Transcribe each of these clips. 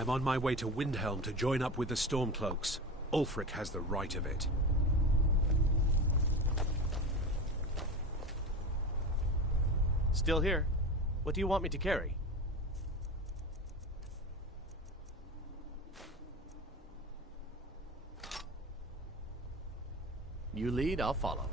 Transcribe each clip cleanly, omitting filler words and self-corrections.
I'm on my way to Windhelm to join up with the Stormcloaks. Ulfric has the right of it. Still here. What do you want me to carry? You lead, I'll follow.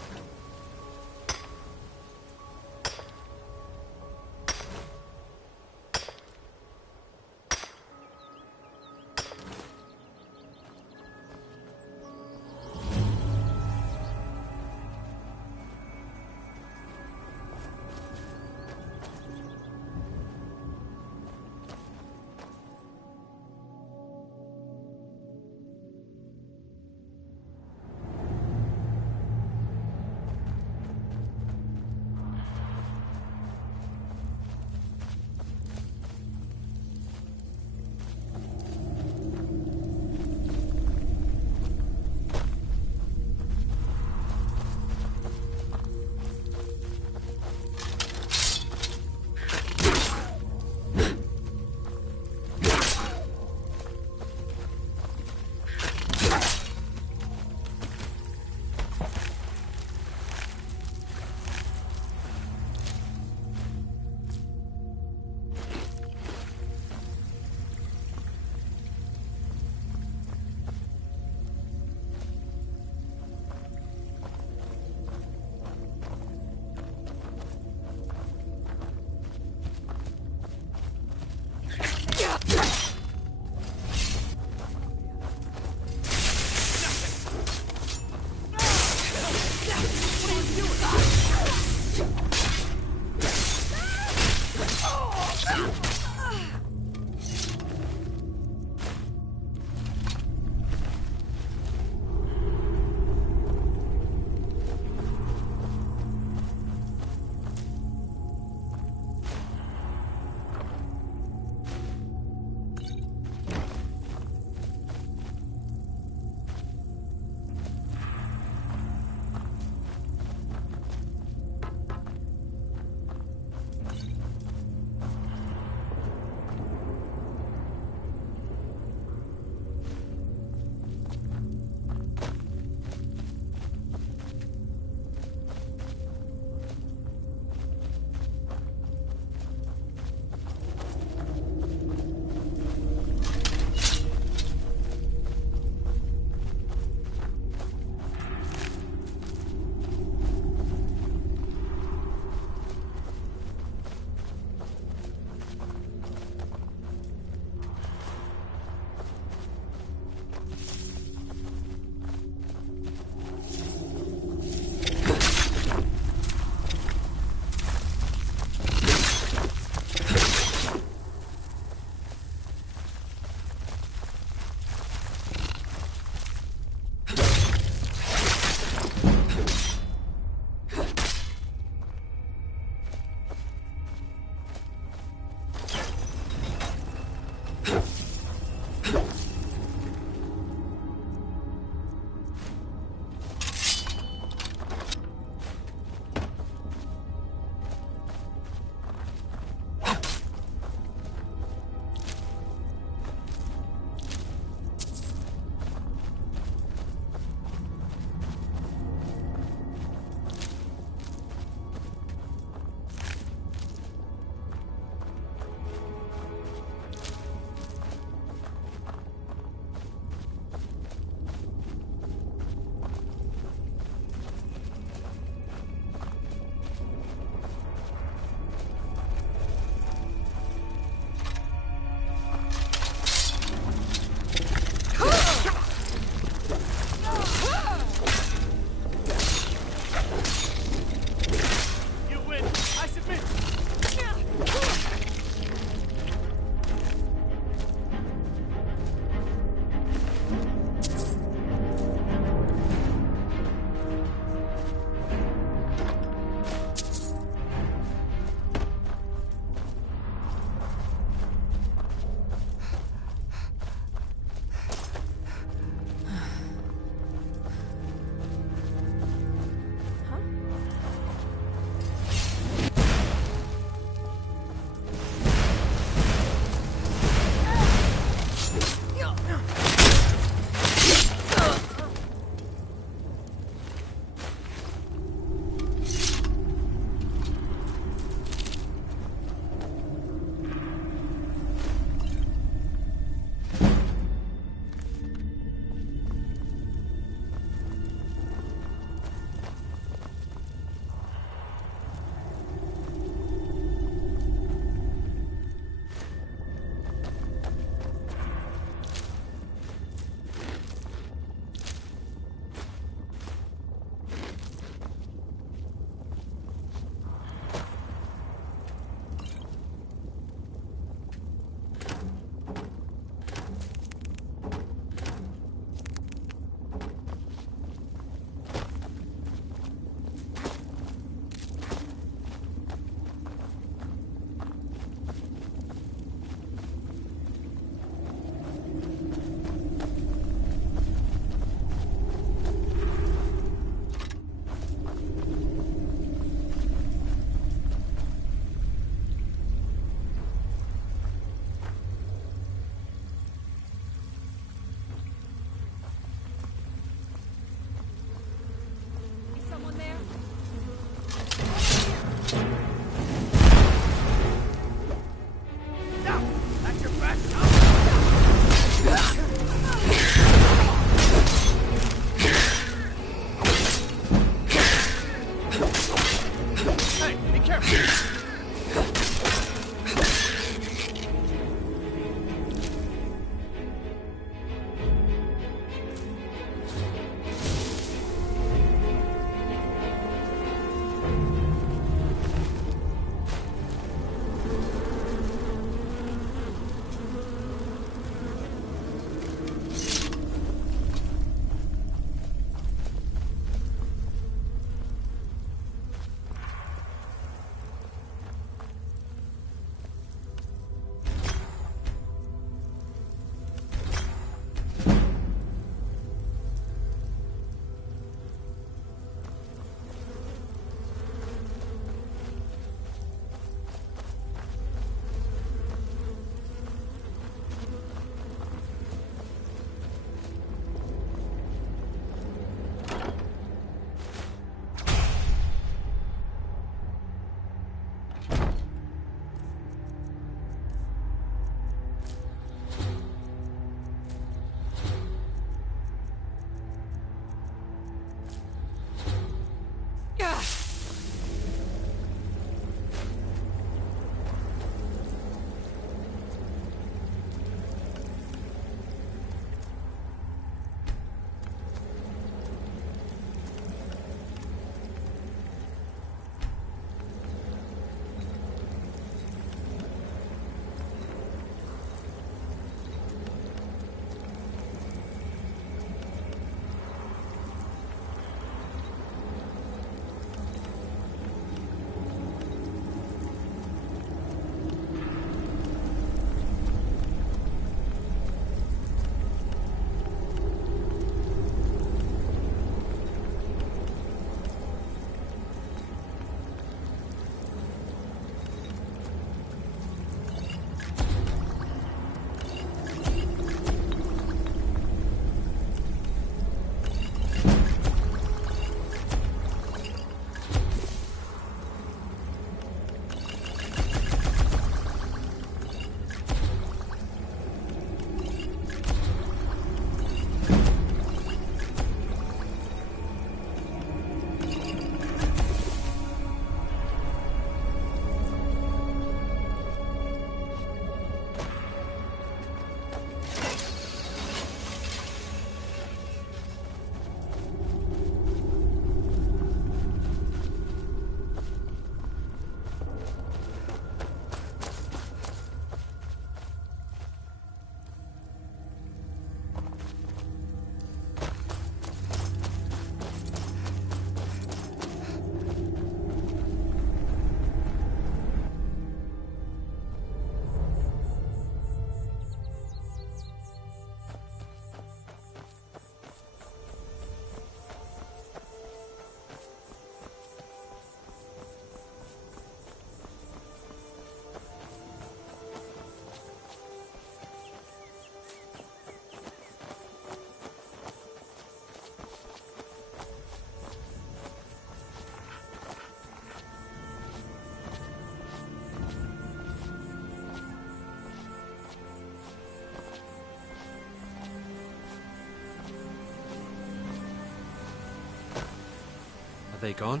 Are they gone?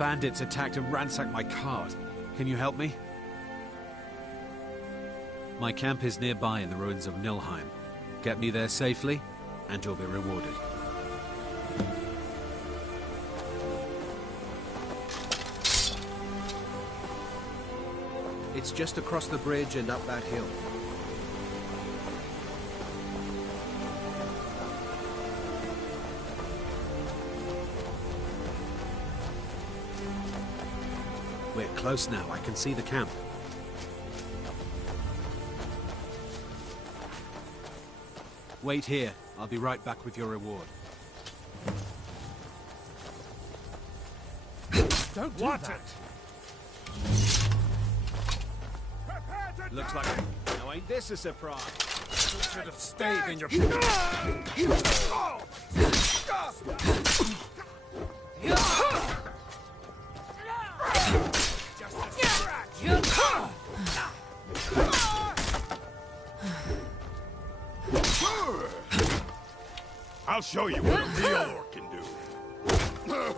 Bandits attacked and ransacked my cart. Can you help me? My camp is nearby in the ruins of Nilheim. Get me there safely, and you'll be rewarded. It's just across the bridge and up that hill. We're close now. I can see the camp. Wait here. I'll be right back with your reward. Don't do that. Looks like now ain't this a surprise? You should have stayed in your... Just a scratch. I'll show you what a real orc can do. No!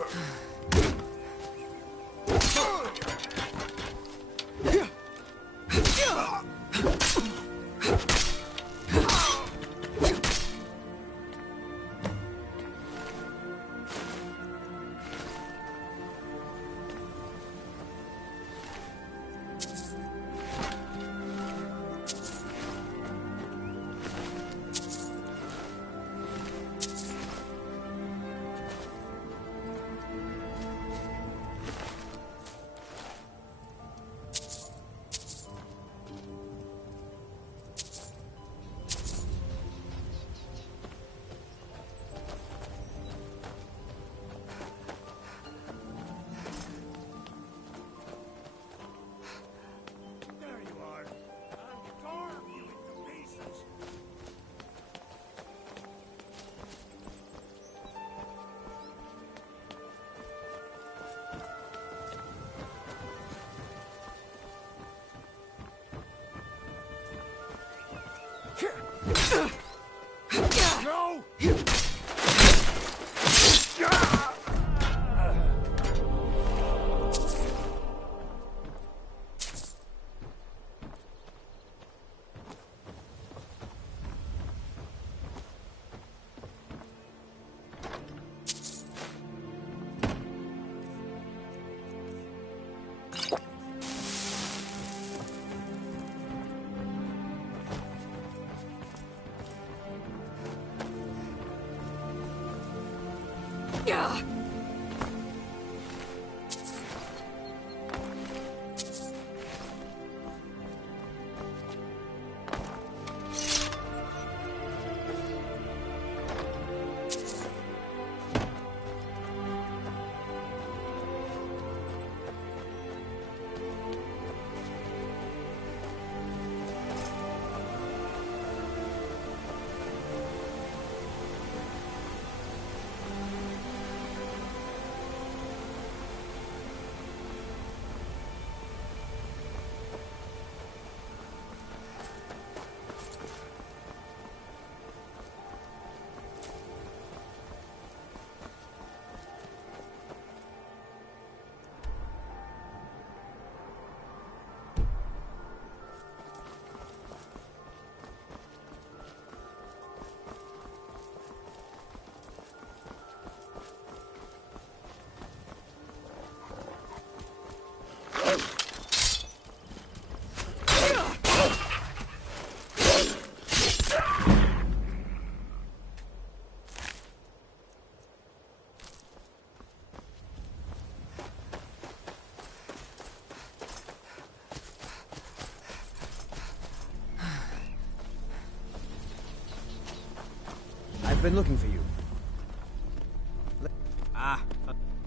I've been looking for you.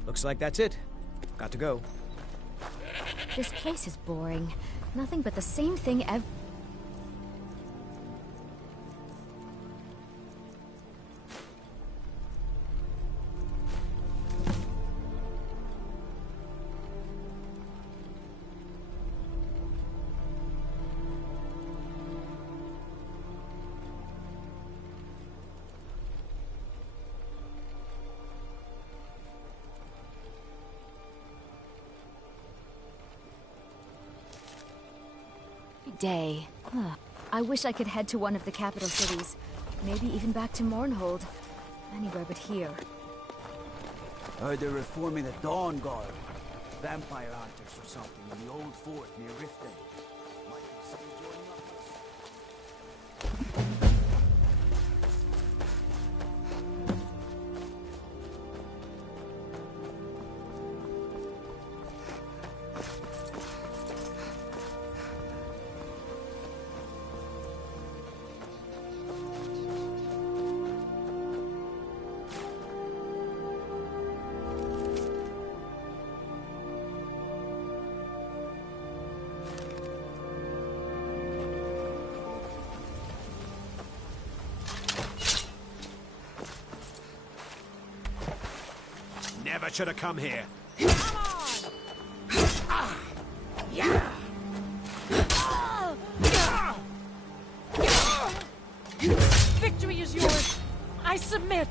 Looks like that's it. Got to go. This place is boring. Nothing but the same thing every... great day. I wish I could head to one of the capital cities. Maybe even back to Mournhold. Anywhere but here. Heard they're reforming the Dawn Guard. Vampire hunters or something in the old fort near Riften. Might consider joining up. Never should have come here. Victory is yours. I submit.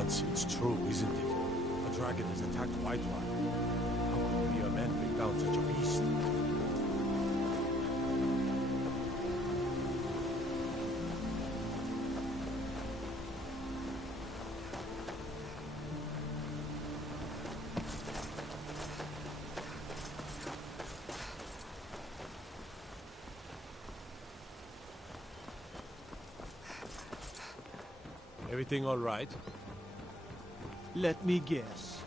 gods, it's true, isn't it? A dragon has attacked Whiterun. How could mere men bring down such a beast? Everything all right? Let me guess.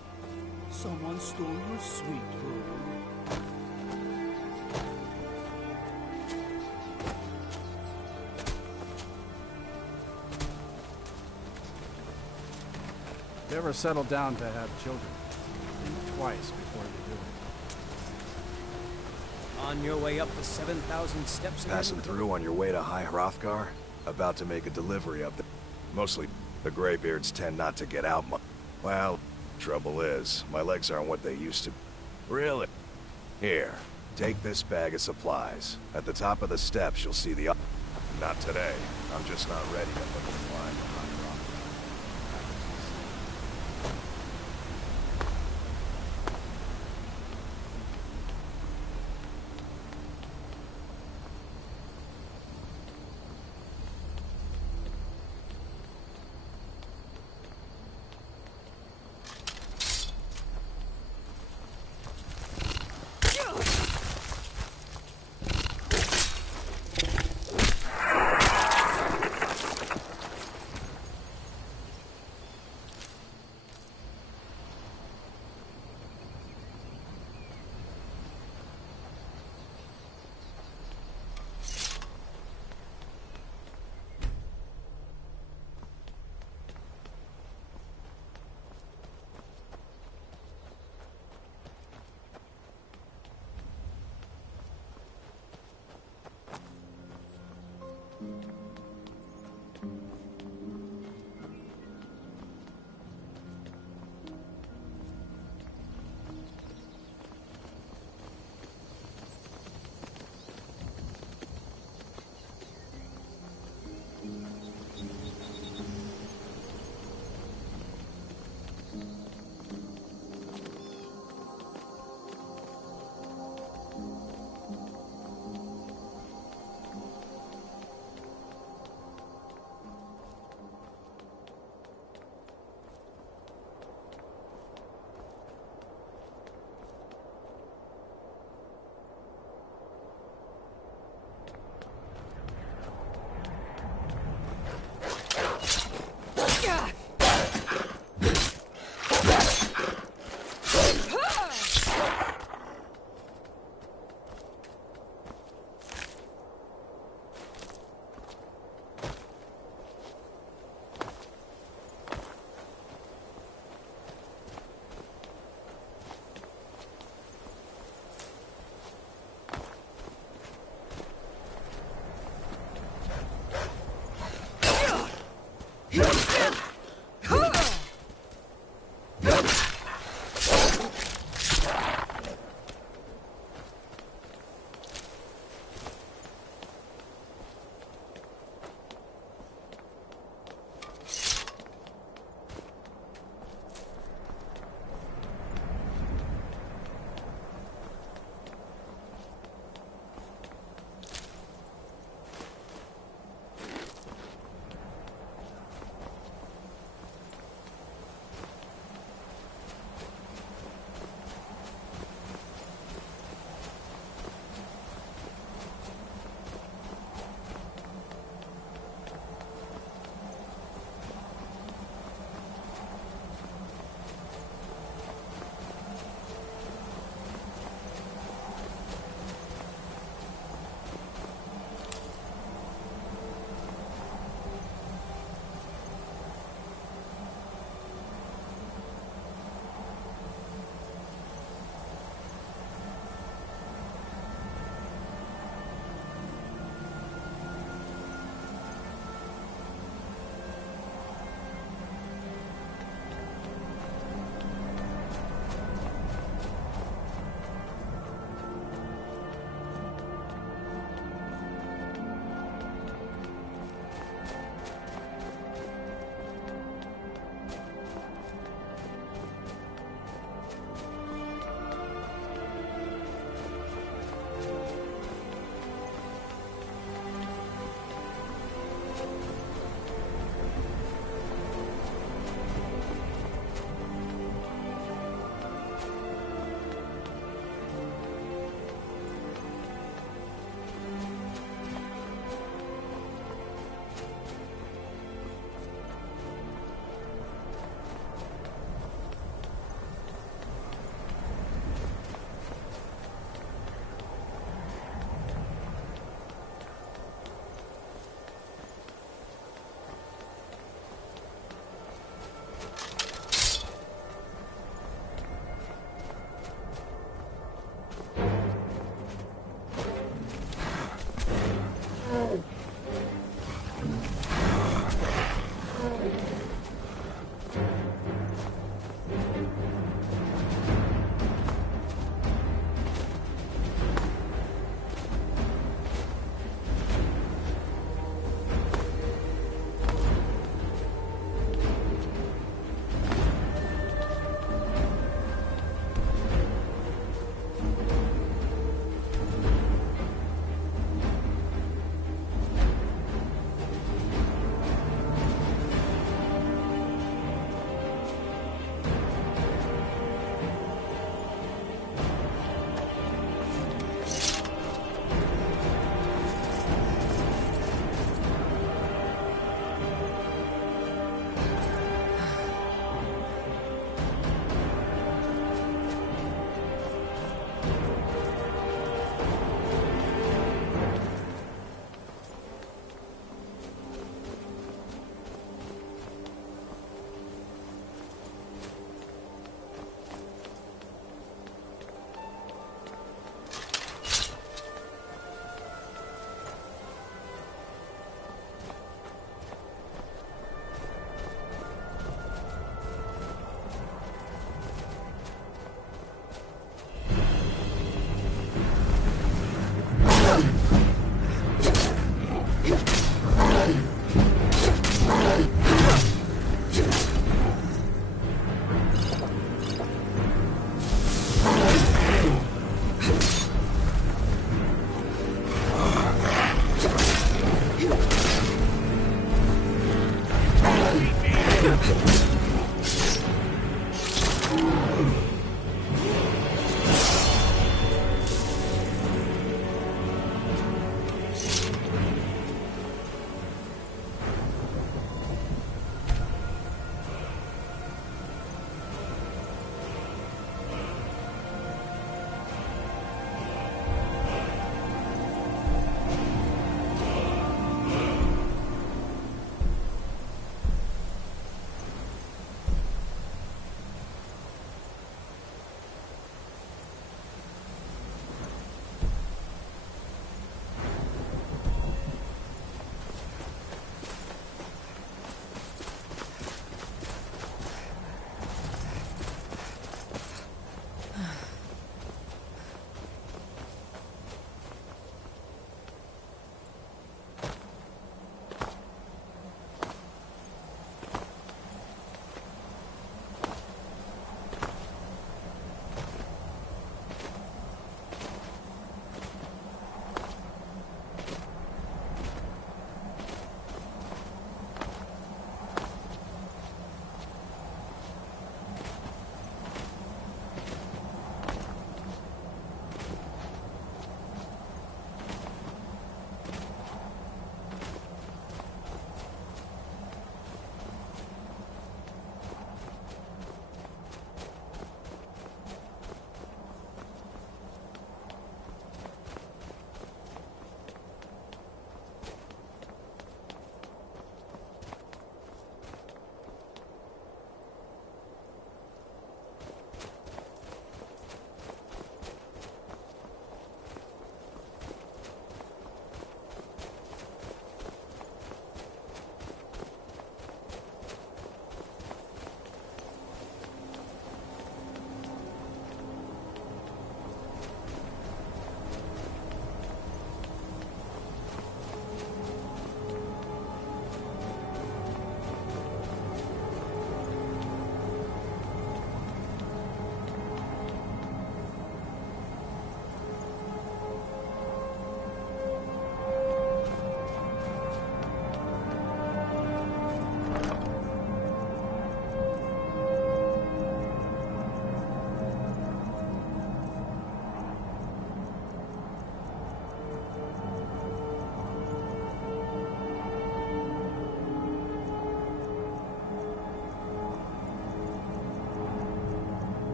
Someone stole your sweet room. If you ever settle down to have children, think twice before you do it. On your way up the 7,000 steps again? Passing through on your way to High Hrothgar? About to make a delivery up there. Mostly, the Greybeards tend not to get out much. Well, trouble is, my legs aren't what they used to be. Really? Here, take this bag of supplies. At the top of the steps, you'll see the... Not today. I'm just not ready to put the climb to High Hrothgar.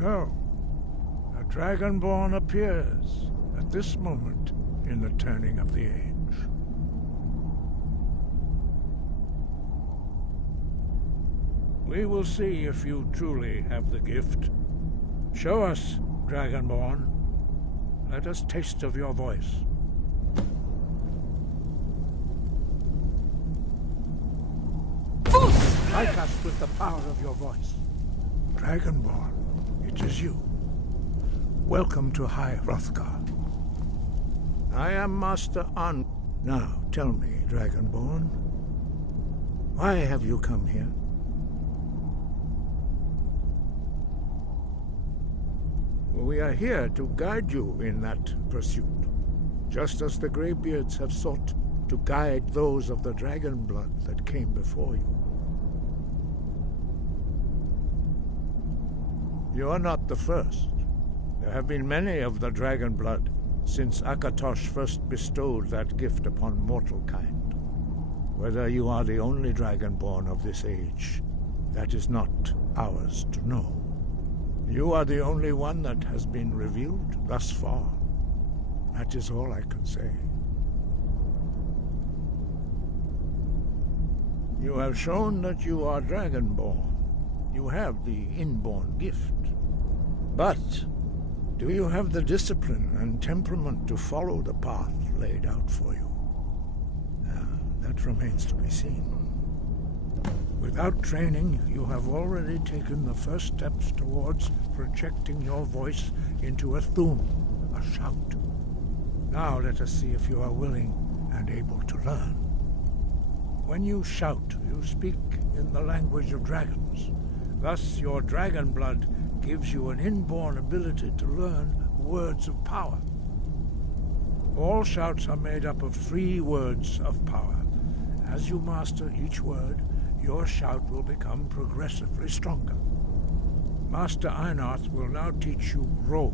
So, a Dragonborn appears at this moment in the turning of the age. We will see if you truly have the gift. Show us, Dragonborn. Let us taste of your voice. Strike us with the power of your voice. Dragonborn, it is you. Welcome to High Hrothgar. I am Master An. Now, tell me, Dragonborn, why have you come here? We are here to guide you in that pursuit, just as the Greybeards have sought to guide those of the dragon blood that came before you. You are not the first. There have been many of the dragon blood since Akatosh first bestowed that gift upon mortal kind. Whether you are the only dragonborn of this age, that is not ours to know. You are the only one that has been revealed thus far. That is all I can say. You have shown that you are dragonborn. You have the inborn gift. But do you have the discipline and temperament to follow the path laid out for you? That remains to be seen. Without training, you have already taken the first steps towards projecting your voice into a thum, a shout. Now let us see if you are willing and able to learn. When you shout, you speak in the language of dragons. Thus, your dragon blood gives you an inborn ability to learn words of power. All shouts are made up of 3 words of power. As you master each word, your shout will become progressively stronger. Master Einarth will now teach you Ro,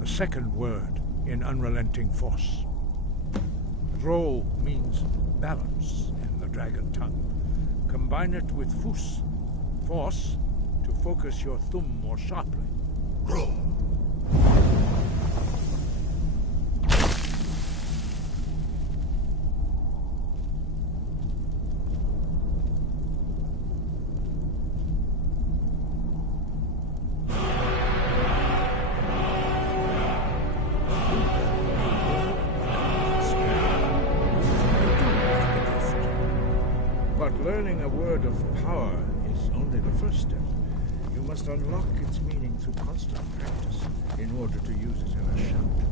the second word in Unrelenting Force. Ro means balance in the dragon tongue. Combine it with Fus, force, to focus your thumb more sharply. Ro. Learning a word of power is only the first step. You must unlock its meaning through constant practice in order to use it in a shout.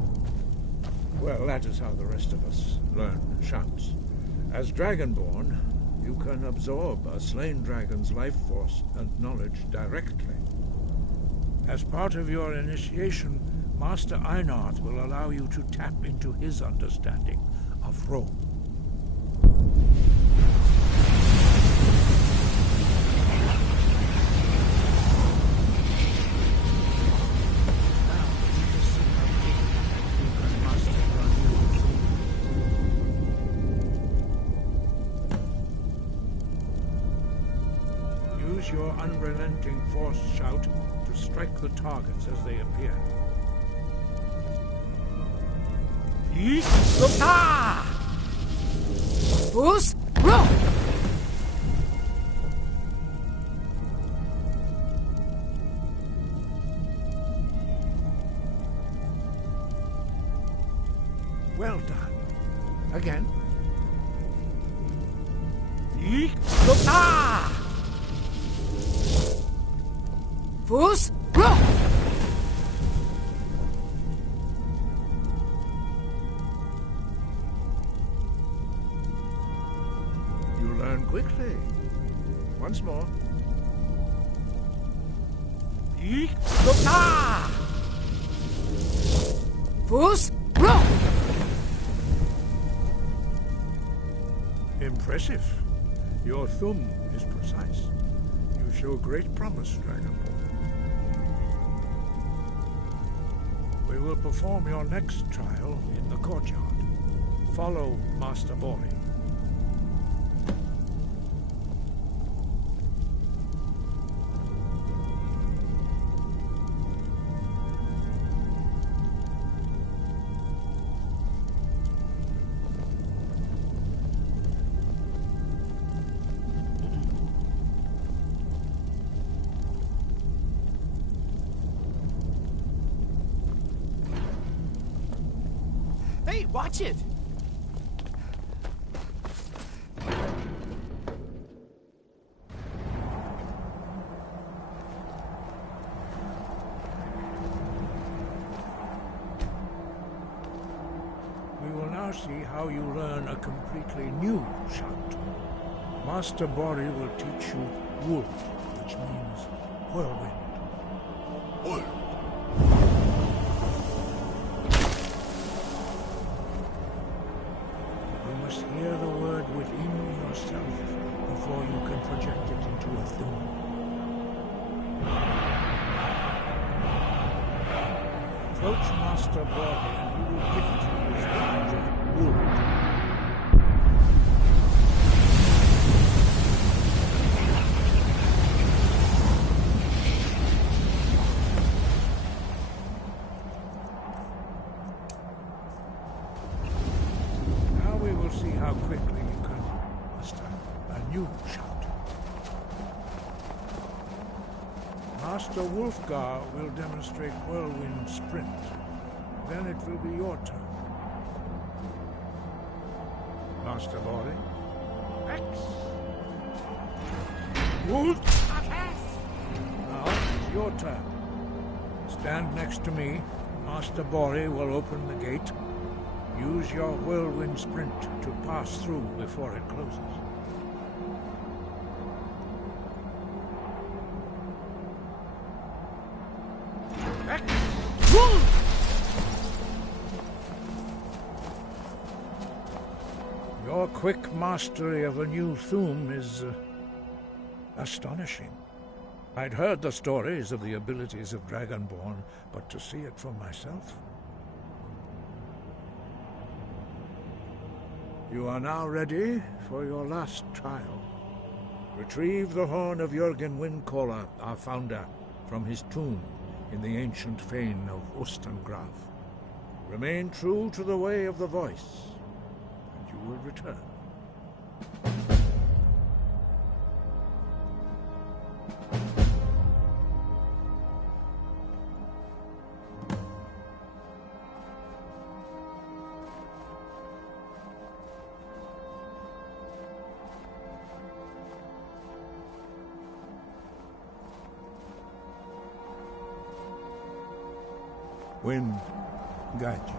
Well, that is how the rest of us learn shouts. As Dragonborn, you can absorb a slain dragon's life force and knowledge directly. As part of your initiation, Master Einarth will allow you to tap into his understanding of Ro. Your unrelenting force shout to strike the targets as they appear. Boost! Roll! Well done. Again. Fus, roll! You learn quickly. Once more. Fus, roll! Impressive. Your thumb is precise. You show great promise, Dragonborn. We will perform your next trial in the courtyard. Follow Master Bori. Hey, watch it! We will now see how you learn a completely new shout. Master Bori will teach you Wool, which means whirlwind. Wool. You must hear the word within yourself before you can project it into a thing. Approach Master Bori and he will gift you his knowledge of wood. Now we will see how quickly you can master a new shout. Master Master Wolfgar will demonstrate Whirlwind Sprint. Then it will be your turn. Master Bori? X! Wolf! Now it's your turn. Stand next to me. Master Bori will open the gate. Use your Whirlwind Sprint to pass through before it closes. Your quick mastery of a new Thum is astonishing. I'd heard the stories of the abilities of Dragonborn, but to see it for myself... You are now ready for your last trial. Retrieve the horn of Jürgen Windcaller, our founder, from his tomb in the ancient fane of Ostengraf. Remain true to the way of the voice, and you will return. Wind guide you.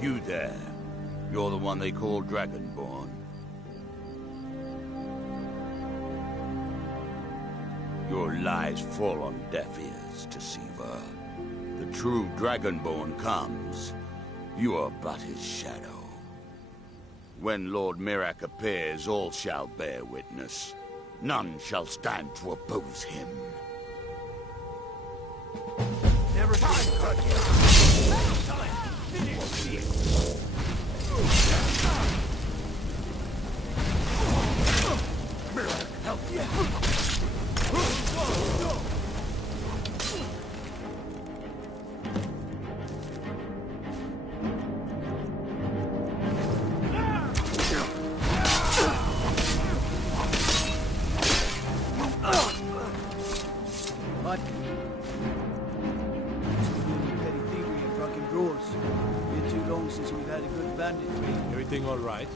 You there. You're the one they call Dragonborn. Your lies fall on deaf ears, Deceiver. The true Dragonborn comes. You are but his shadow. When Lord Mirak appears, all shall bear witness. None shall stand to oppose him. Never What? Petty thievery and drunken brawls. Been too long since we've had a good bandit raid. Everything all right?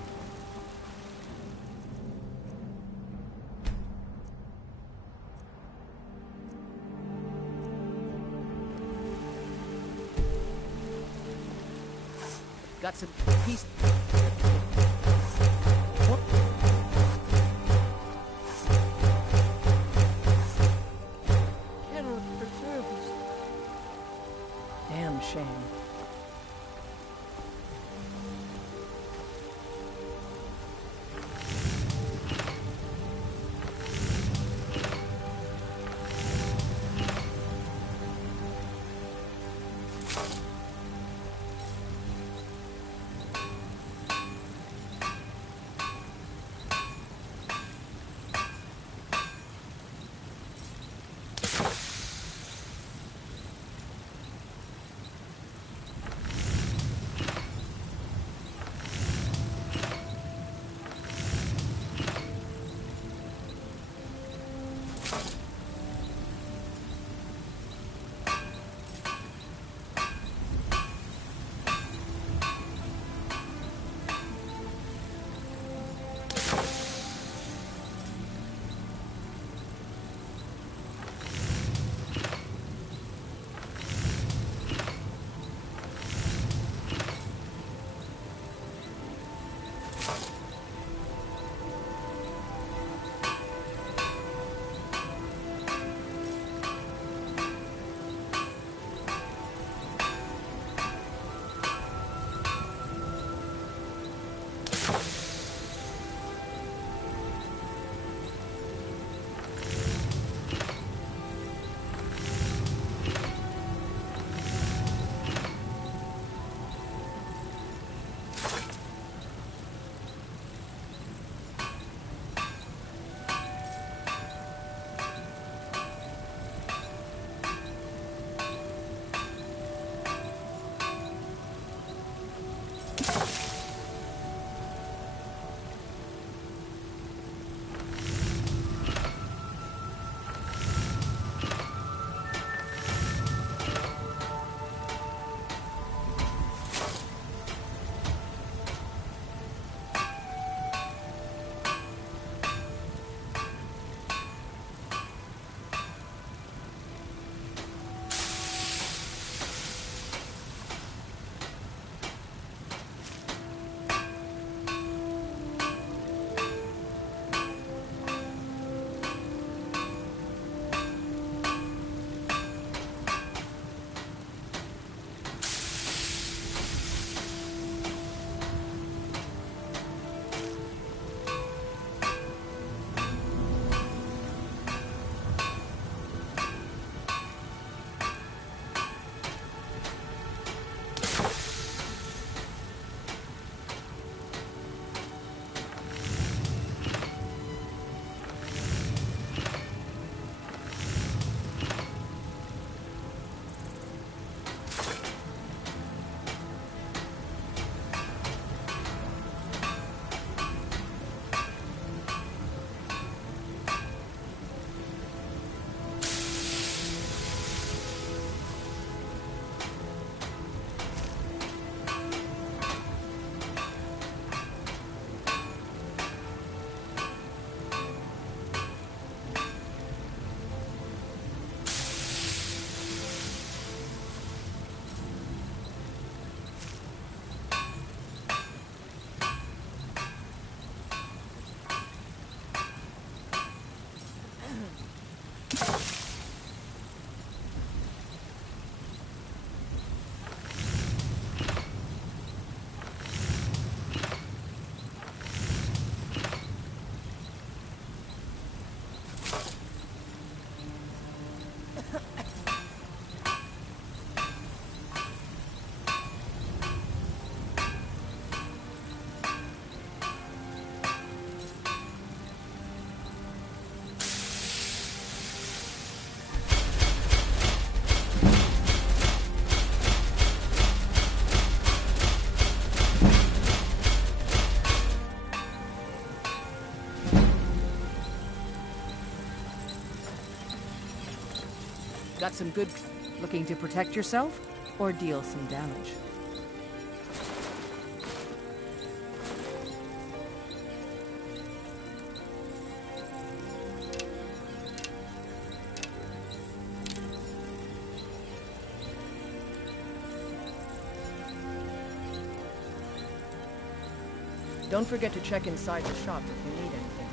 Got some peace. Cannot preserve us. Damn shame. Got some good... Looking to protect yourself or deal some damage? Don't forget to check inside the shop if you need anything.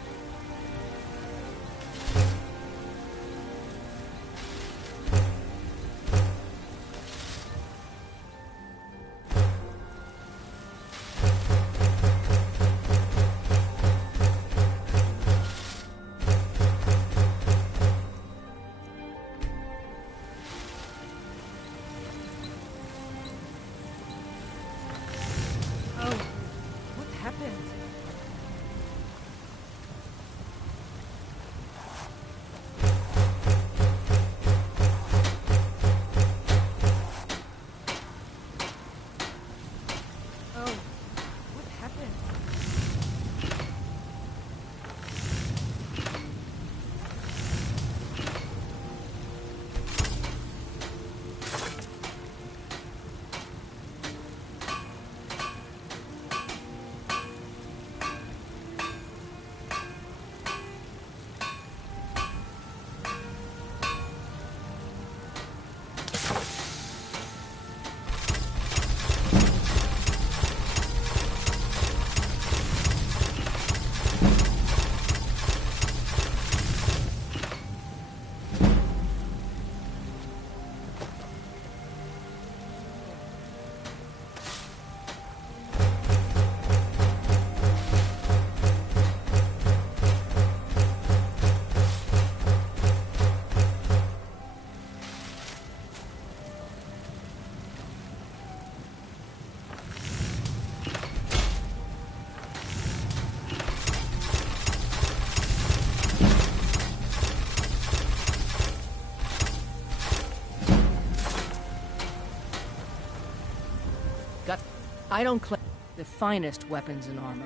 I don't claim the finest weapons and armor.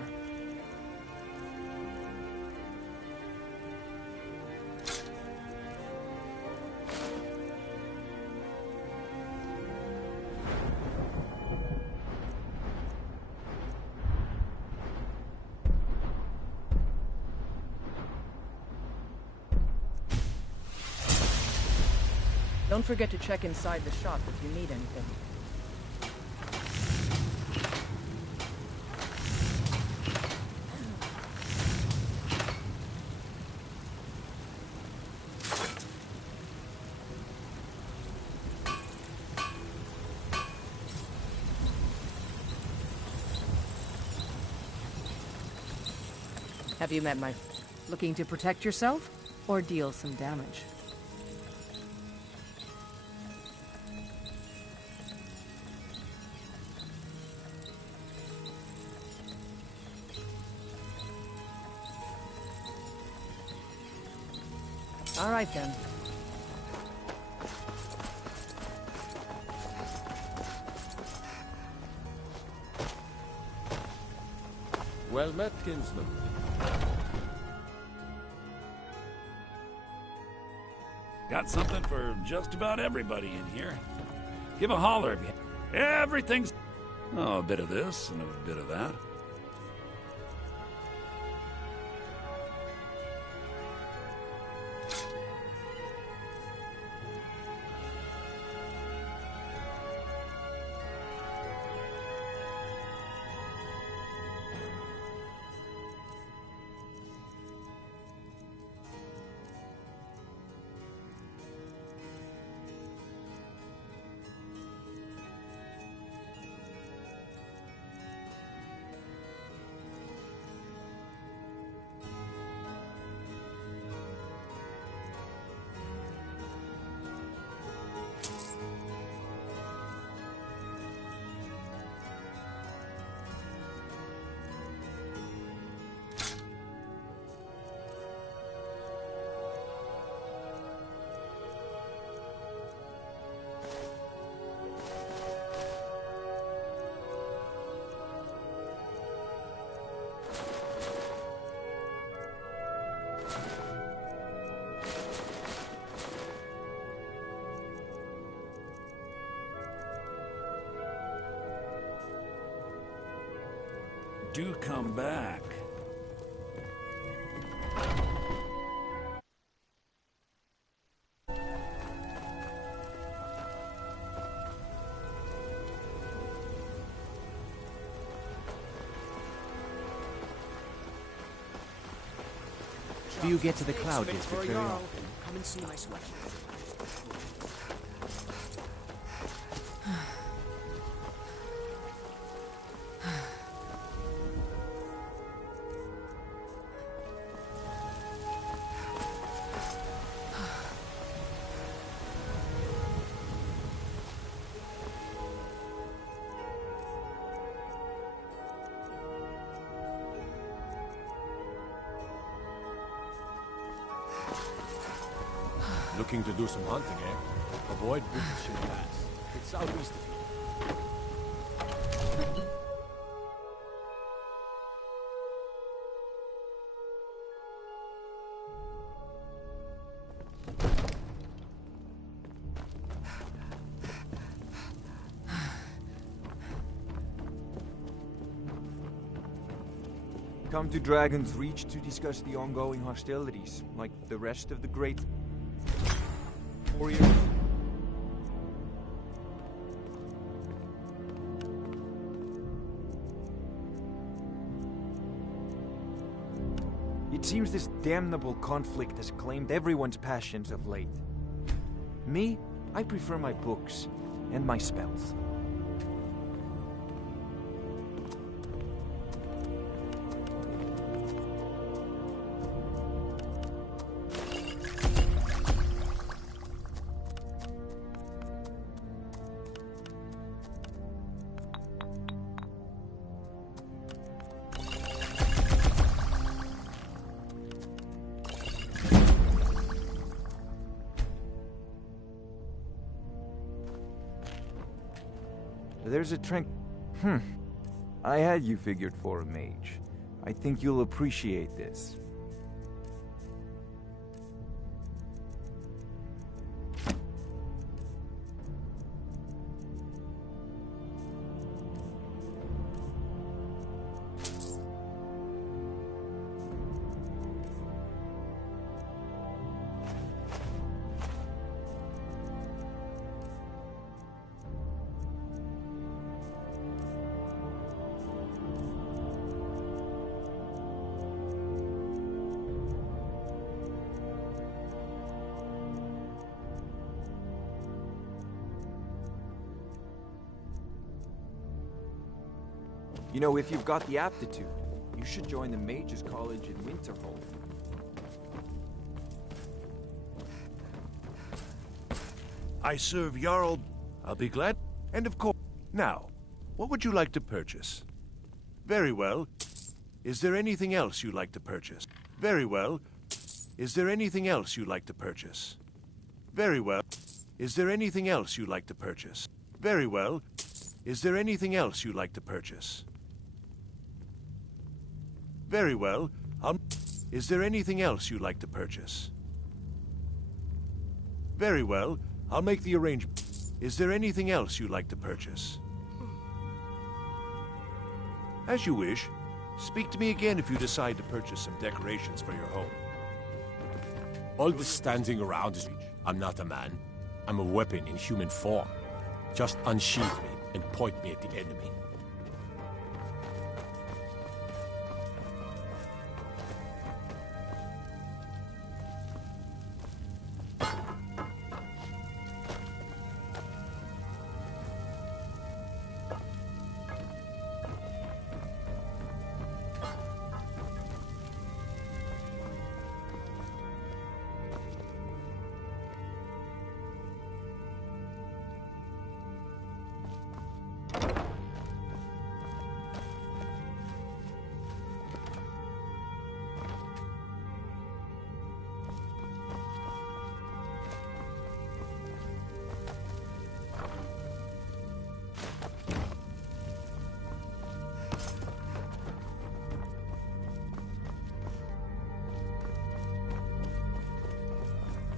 Don't forget to check inside the shop if you need anything. Have you met my... Looking to protect yourself or deal some damage? All right, then. Well met, kinsman. Got something for just about everybody in here. Give a holler if you... Everything's... Oh, a bit of this and a bit of that. do come back. Do you get to the Cloud District very often? Come and see my sweatshirt. Looking to do some hunting, eh? Avoid British Pass. It's southeast of here. Come to Dragon's Reach to discuss the ongoing hostilities, like the rest of the great warriors. It seems this damnable conflict has claimed everyone's passions of late. Me, I prefer my books and my spells. There's a I had you figured for a mage. I think you'll appreciate this. You know, if you've got the aptitude, you should join the Mages College in Winterhold. I serve Jarl. I'll be glad. And of course, now, what would you like to purchase? Very well. Is there anything else you'd like to purchase? Very well. Is there anything else you'd like to purchase? Very well. Is there anything else you'd like to purchase? Very well. Is there anything else you'd like to purchase? Very well. Is there anything else you'd like to purchase? Very well. I'll make the arrangement. Is there anything else you'd like to purchase? As you wish. Speak to me again if you decide to purchase some decorations for your home. All this standing around is... I'm not a man. I'm a weapon in human form. Just unsheath me and point me at the enemy.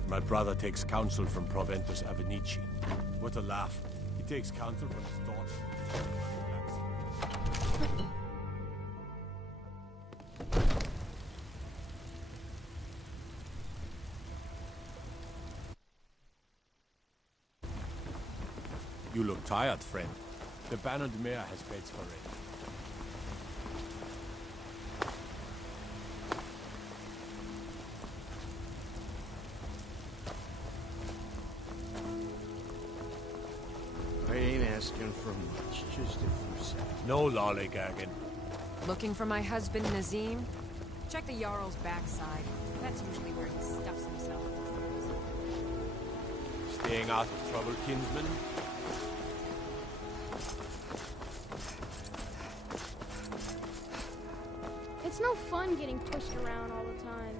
My brother takes counsel from Proventus Avenici. What a laugh. He takes counsel from his daughter. You look tired, friend. The Bannered Mare has beds for it. I ain't asking for much, just a few seconds. No lollygagging. Looking for my husband, Nazim? Check the Jarl's backside. That's usually where he stuffs himself. Staying out of trouble, kinsman? It's no fun getting pushed around all the time.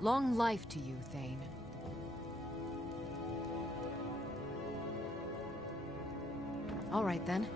Long life to you, Thane. All right, then.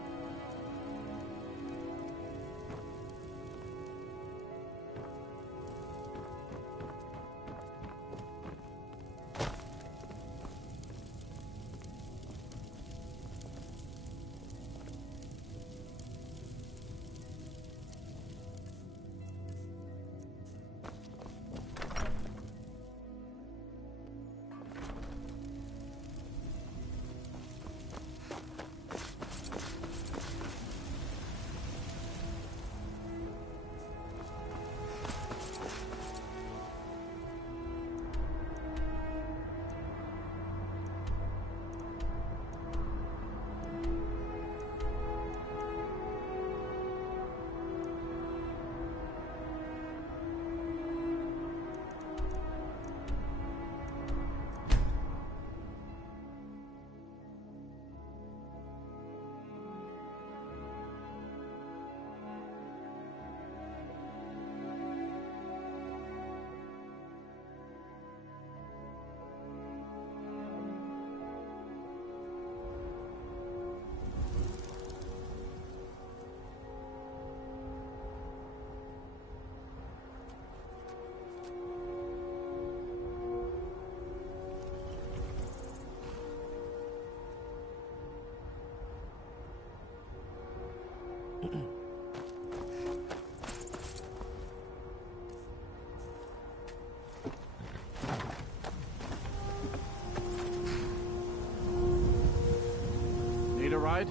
Need a ride?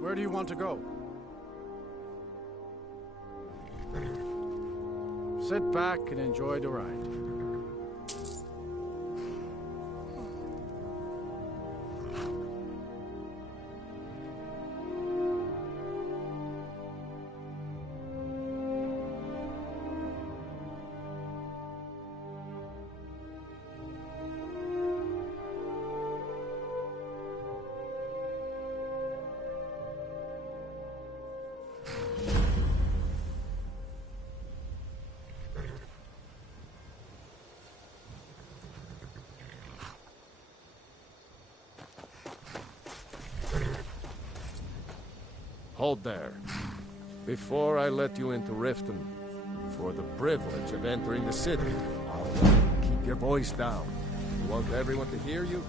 Where do you want to go? Sit back and enjoy the ride. Hold there. Before I let you into Riften, for the privilege of entering the city, I'll keep your voice down. You want everyone to hear you?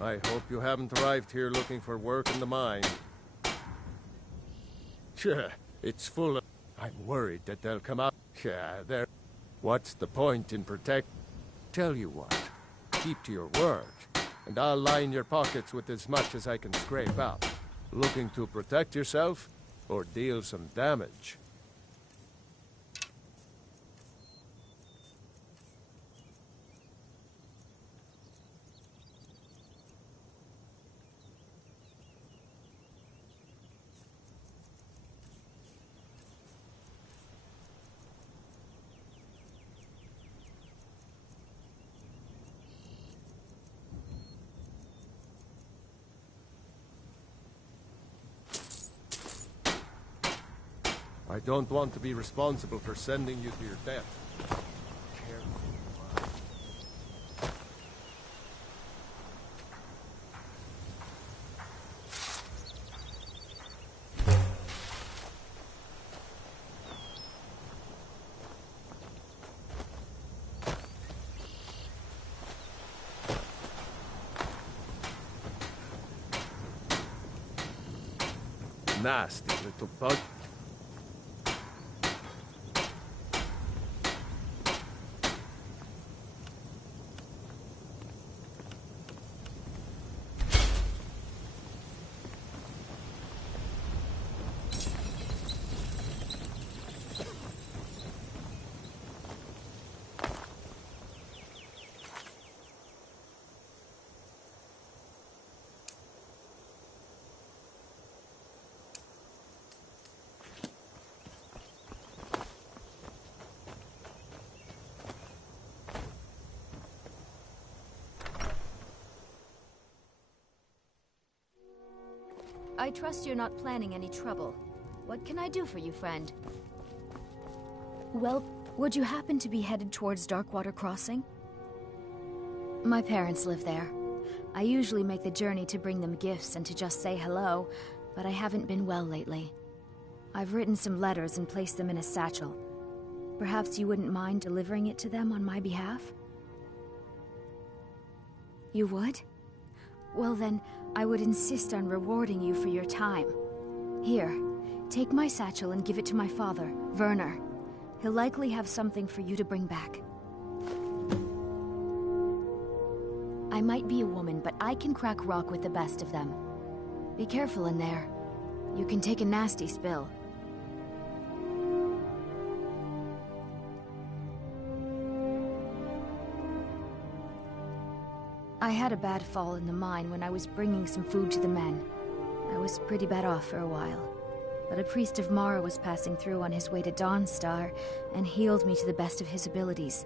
I hope you haven't arrived here looking for work in the mine. Sure, it's full of... I'm worried that they'll come out. Yeah, they're... What's the point in protect... Tell you what, keep to your word, and I'll line your pockets with as much as I can scrape out. Looking to protect yourself, or deal some damage? I don't want to be responsible for sending you to your death. Nasty little bug. I trust you're not planning any trouble. What can I do for you, friend? Well, would you happen to be headed towards Darkwater Crossing? My parents live there. I usually make the journey to bring them gifts and to just say hello, but I haven't been well lately. I've written some letters and placed them in a satchel. Perhaps you wouldn't mind delivering it to them on my behalf? You would? Well then, I would insist on rewarding you for your time. Here, take my satchel and give it to my father, Werner. He'll likely have something for you to bring back. I might be a woman, but I can crack rock with the best of them. Be careful in there. You can take a nasty spill. I had a bad fall in the mine when I was bringing some food to the men. I was pretty bad off for a while. But a priest of Mara was passing through on his way to Dawnstar and healed me to the best of his abilities.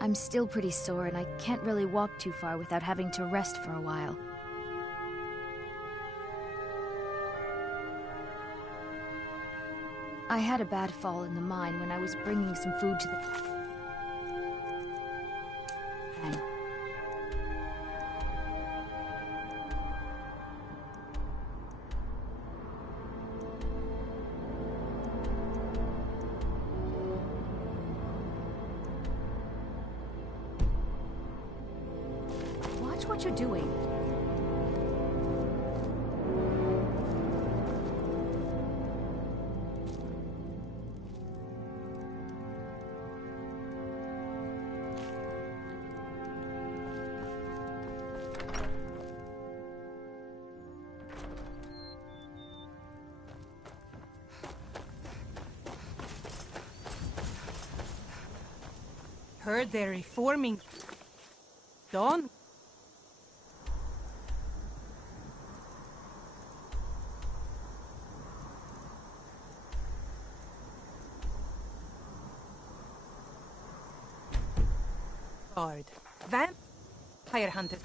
I'm still pretty sore and I can't really walk too far without having to rest for a while. I had a bad fall in the mine when I was bringing some food to the men. Watch what you're doing. Heard they're reforming Dawn. Vampire hunted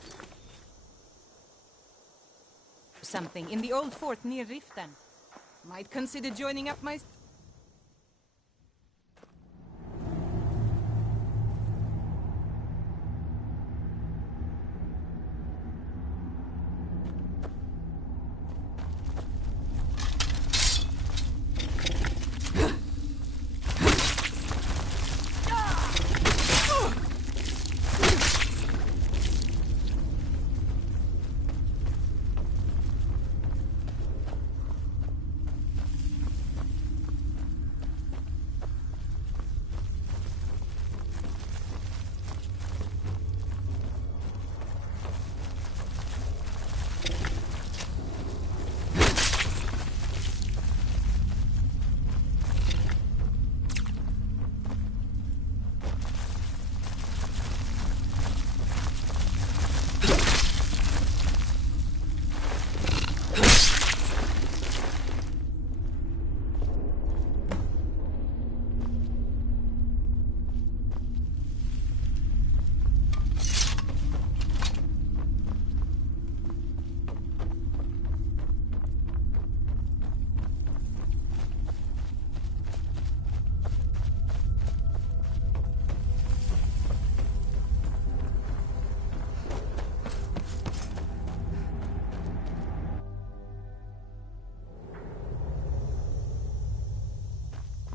something in the old fort near Riften. Might consider joining up my...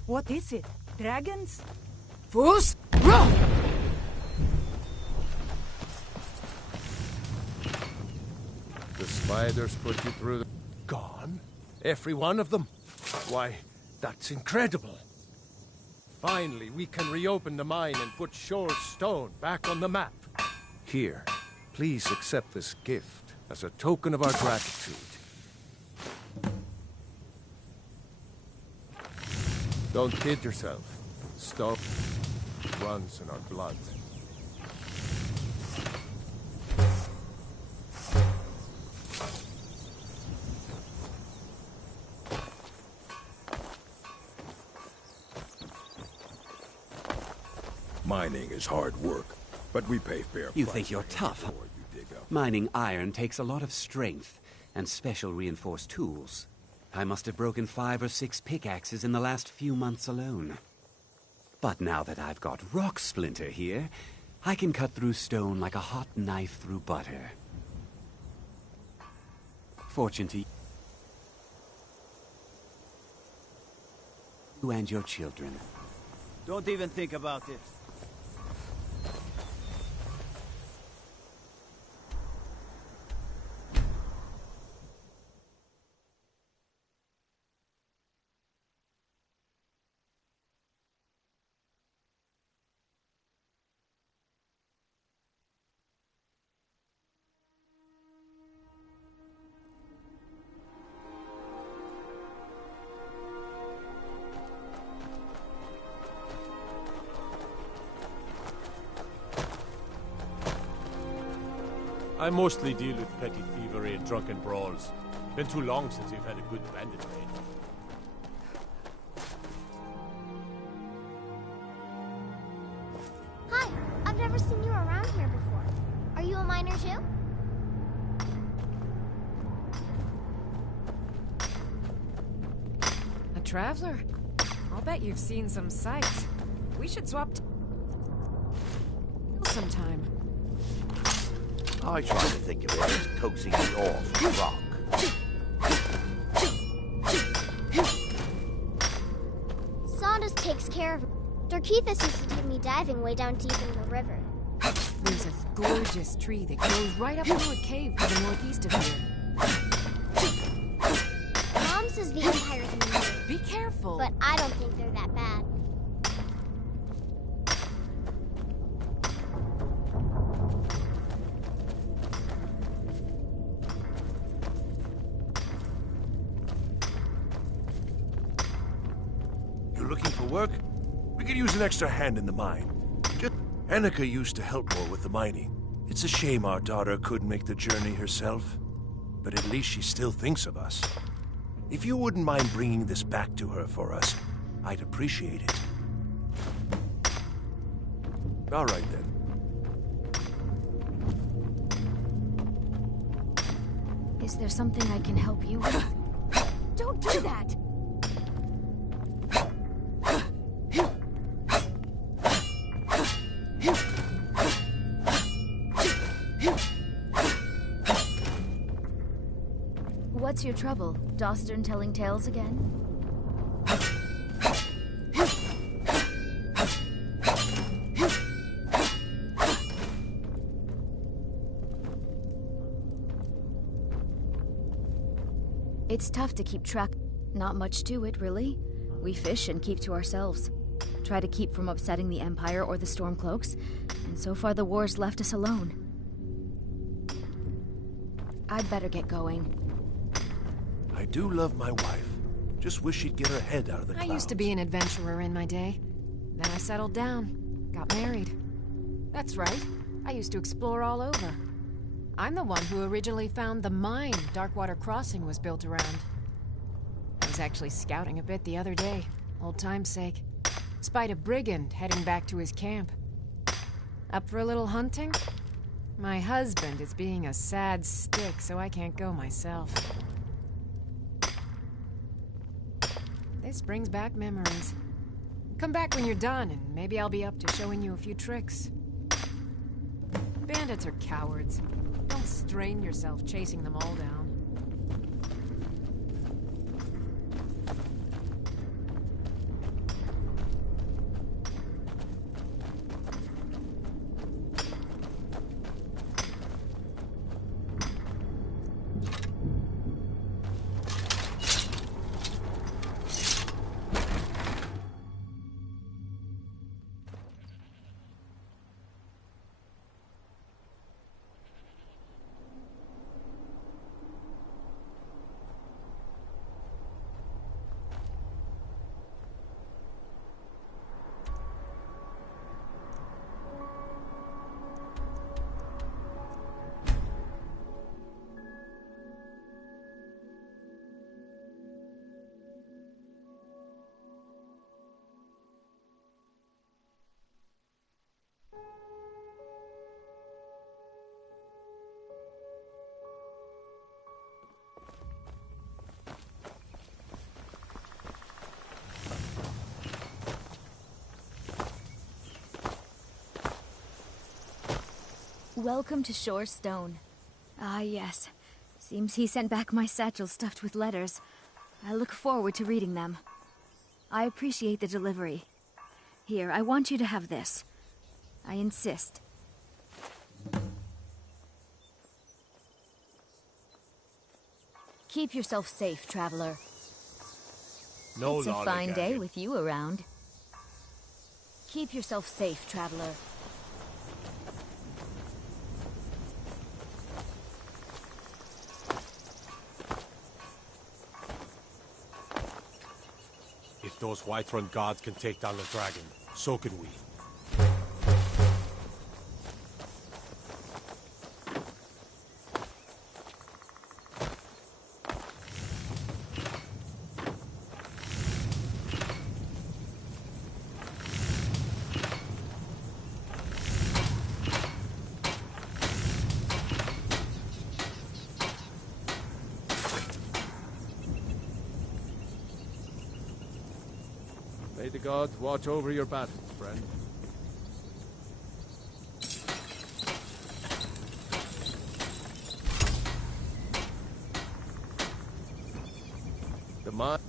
What is it? Dragons? Fools! Run! The spiders put you through the... Gone? Every one of them? Why, that's incredible. Finally, we can reopen the mine and put Shore's stone back on the map. Here, please accept this gift as a token of our gratitude. Don't kid yourself. Stone runs in our blood. Mining is hard work, but we pay fair You price think you're tough, huh? Mining iron takes a lot of strength and special reinforced tools. I must have broken 5 or 6 pickaxes in the last few months alone. But now that I've got Rock Splinter here, I can cut through stone like a hot knife through butter. Fortune to you and your children. Don't even think about it. I mostly deal with petty thievery and drunken brawls. Been too long since we've had a good bandit raid. Hi, I've never seen you around here before. Are you a miner too? A traveler? I'll bet you've seen some sights. We should swap sometime. I try to think of it as coaxing the ore from rock. Saunders takes care of me. Dorkeithus used to take me diving way down deep in the river. There's a gorgeous tree that grows right up through a cave to the northeast of here. Mom says the Empire's mean. Be careful. But I don't think they're that bad. Looking for work? We could use an extra hand in the mine. Annika used to help more with the mining. It's a shame our daughter couldn't make the journey herself. But at least she still thinks of us. If you wouldn't mind bringing this back to her for us, I'd appreciate it. All right, then. Is there something I can help you with? Don't do that! What's your trouble? Dostern telling tales again? It's tough to keep track. Not much to it, really. We fish and keep to ourselves. Try to keep from upsetting the Empire or the Stormcloaks, and so far the war's left us alone. I'd better get going. I do love my wife. Just wish she'd get her head out of the clouds. I used to be an adventurer in my day. Then I settled down, got married. That's right. I used to explore all over. I'm the one who originally found the mine Darkwater Crossing was built around. I was actually scouting a bit the other day, old time's sake. Spied a brigand heading back to his camp. Up for a little hunting? My husband is being a sad stick, so I can't go myself. This brings back memories. Come back when you're done, and maybe I'll be up to showing you a few tricks. Bandits are cowards. Don't strain yourself chasing them all down. Welcome to Shore Stone. Ah, yes. Seems he sent back my satchel stuffed with letters. I look forward to reading them. I appreciate the delivery. Here, I want you to have this. I insist. Keep yourself safe, traveler. No, It's a fine day with you around. Keep yourself safe, traveler. If those Whiterun gods can take down the dragon, so can we. May the gods watch over your battles, friend. The mine.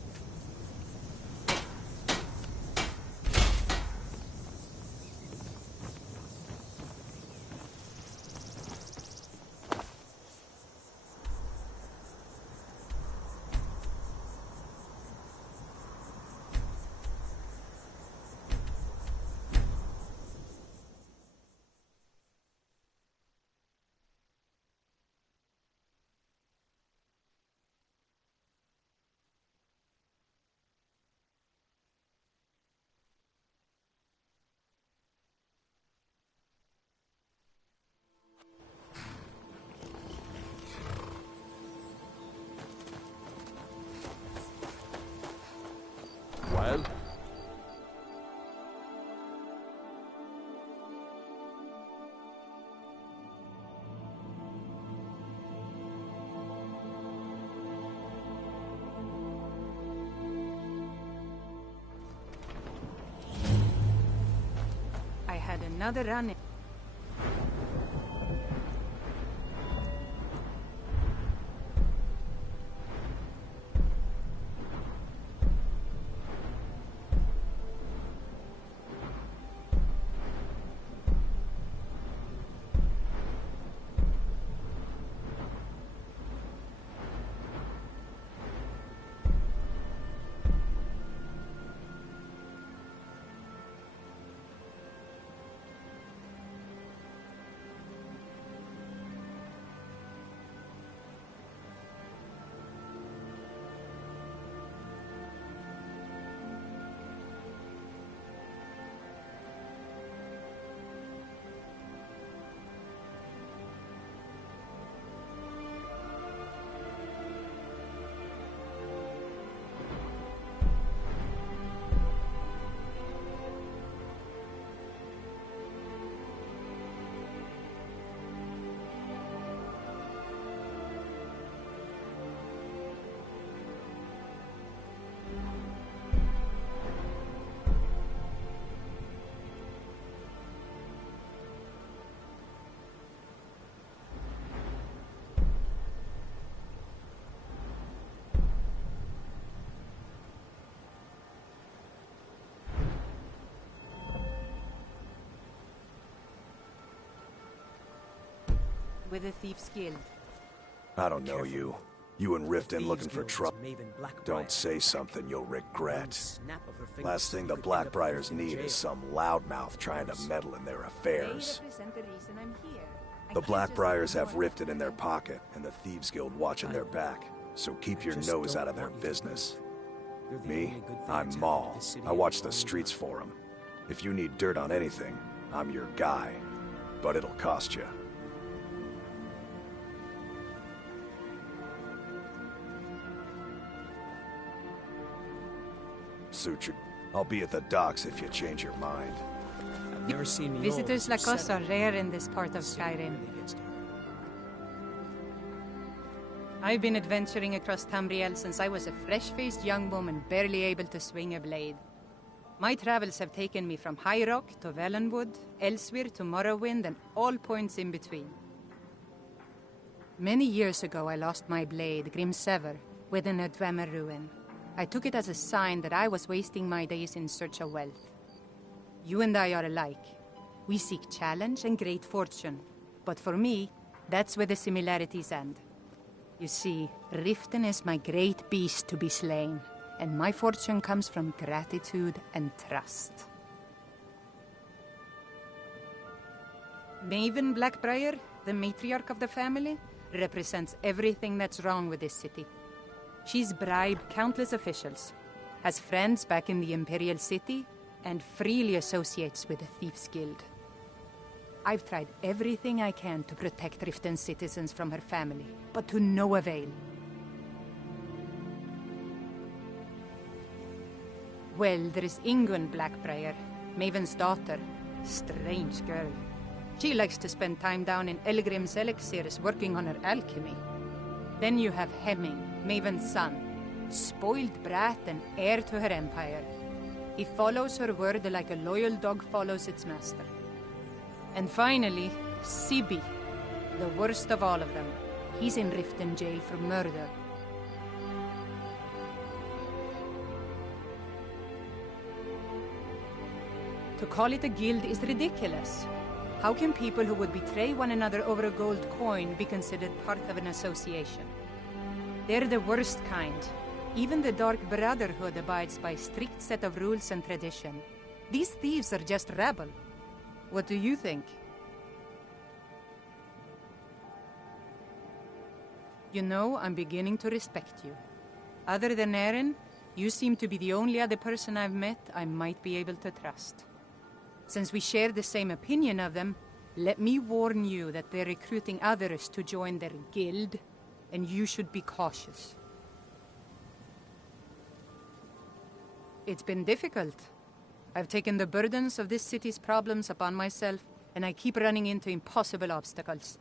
Well? I had another run. With a thief's guild. I don't know you. You and Riften looking for trouble. Don't say something you'll regret. Last thing the Blackbriars need is some loudmouth trying to meddle in their affairs. The Blackbriars have Riften in their pocket, and the Thieves Guild watching their back. So keep your nose out of their business. Me? I'm Maul. I watch the streets for them. If you need dirt on anything, I'm your guy. But it'll cost you. Suture. I'll be at the docks if you change your mind. I've never seen Visitors like us are rare in this part of Skyrim. I've been adventuring across Tamriel since I was a fresh-faced young woman barely able to swing a blade. My travels have taken me from High Rock to Valenwood, Elsewhere to Morrowind, and all points in between. Many years ago, I lost my blade, Grimsever, within a Dwemer ruin. I took it as a sign that I was wasting my days in search of wealth. You and I are alike. We seek challenge and great fortune. But for me, that's where the similarities end. You see, Riften is my great beast to be slain, and my fortune comes from gratitude and trust. Maven Blackbriar, the matriarch of the family, represents everything that's wrong with this city. She's bribed countless officials, has friends back in the Imperial City, and freely associates with the Thieves' Guild. I've tried everything I can to protect Riften's citizens from her family, but to no avail. Well, there is Ingun Blackbriar, Maven's daughter. Strange girl. She likes to spend time down in Elgrim's elixirs working on her alchemy. Then you have Hemming, Maven's son, spoiled brat and heir to her empire. He follows her word like a loyal dog follows its master. And finally, Sibi, the worst of all of them. He's in Riften jail for murder. To call it a guild is ridiculous. How can people who would betray one another over a gold coin be considered part of an association? They're the worst kind. Even the Dark Brotherhood abides by a strict set of rules and tradition. These thieves are just rabble. What do you think? You know, I'm beginning to respect you. Other than Eren, you seem to be the only other person I've met I might be able to trust. Since we share the same opinion of them, let me warn you that they're recruiting others to join their guild, and you should be cautious. It's been difficult. I've taken the burdens of this city's problems upon myself, and I keep running into impossible obstacles.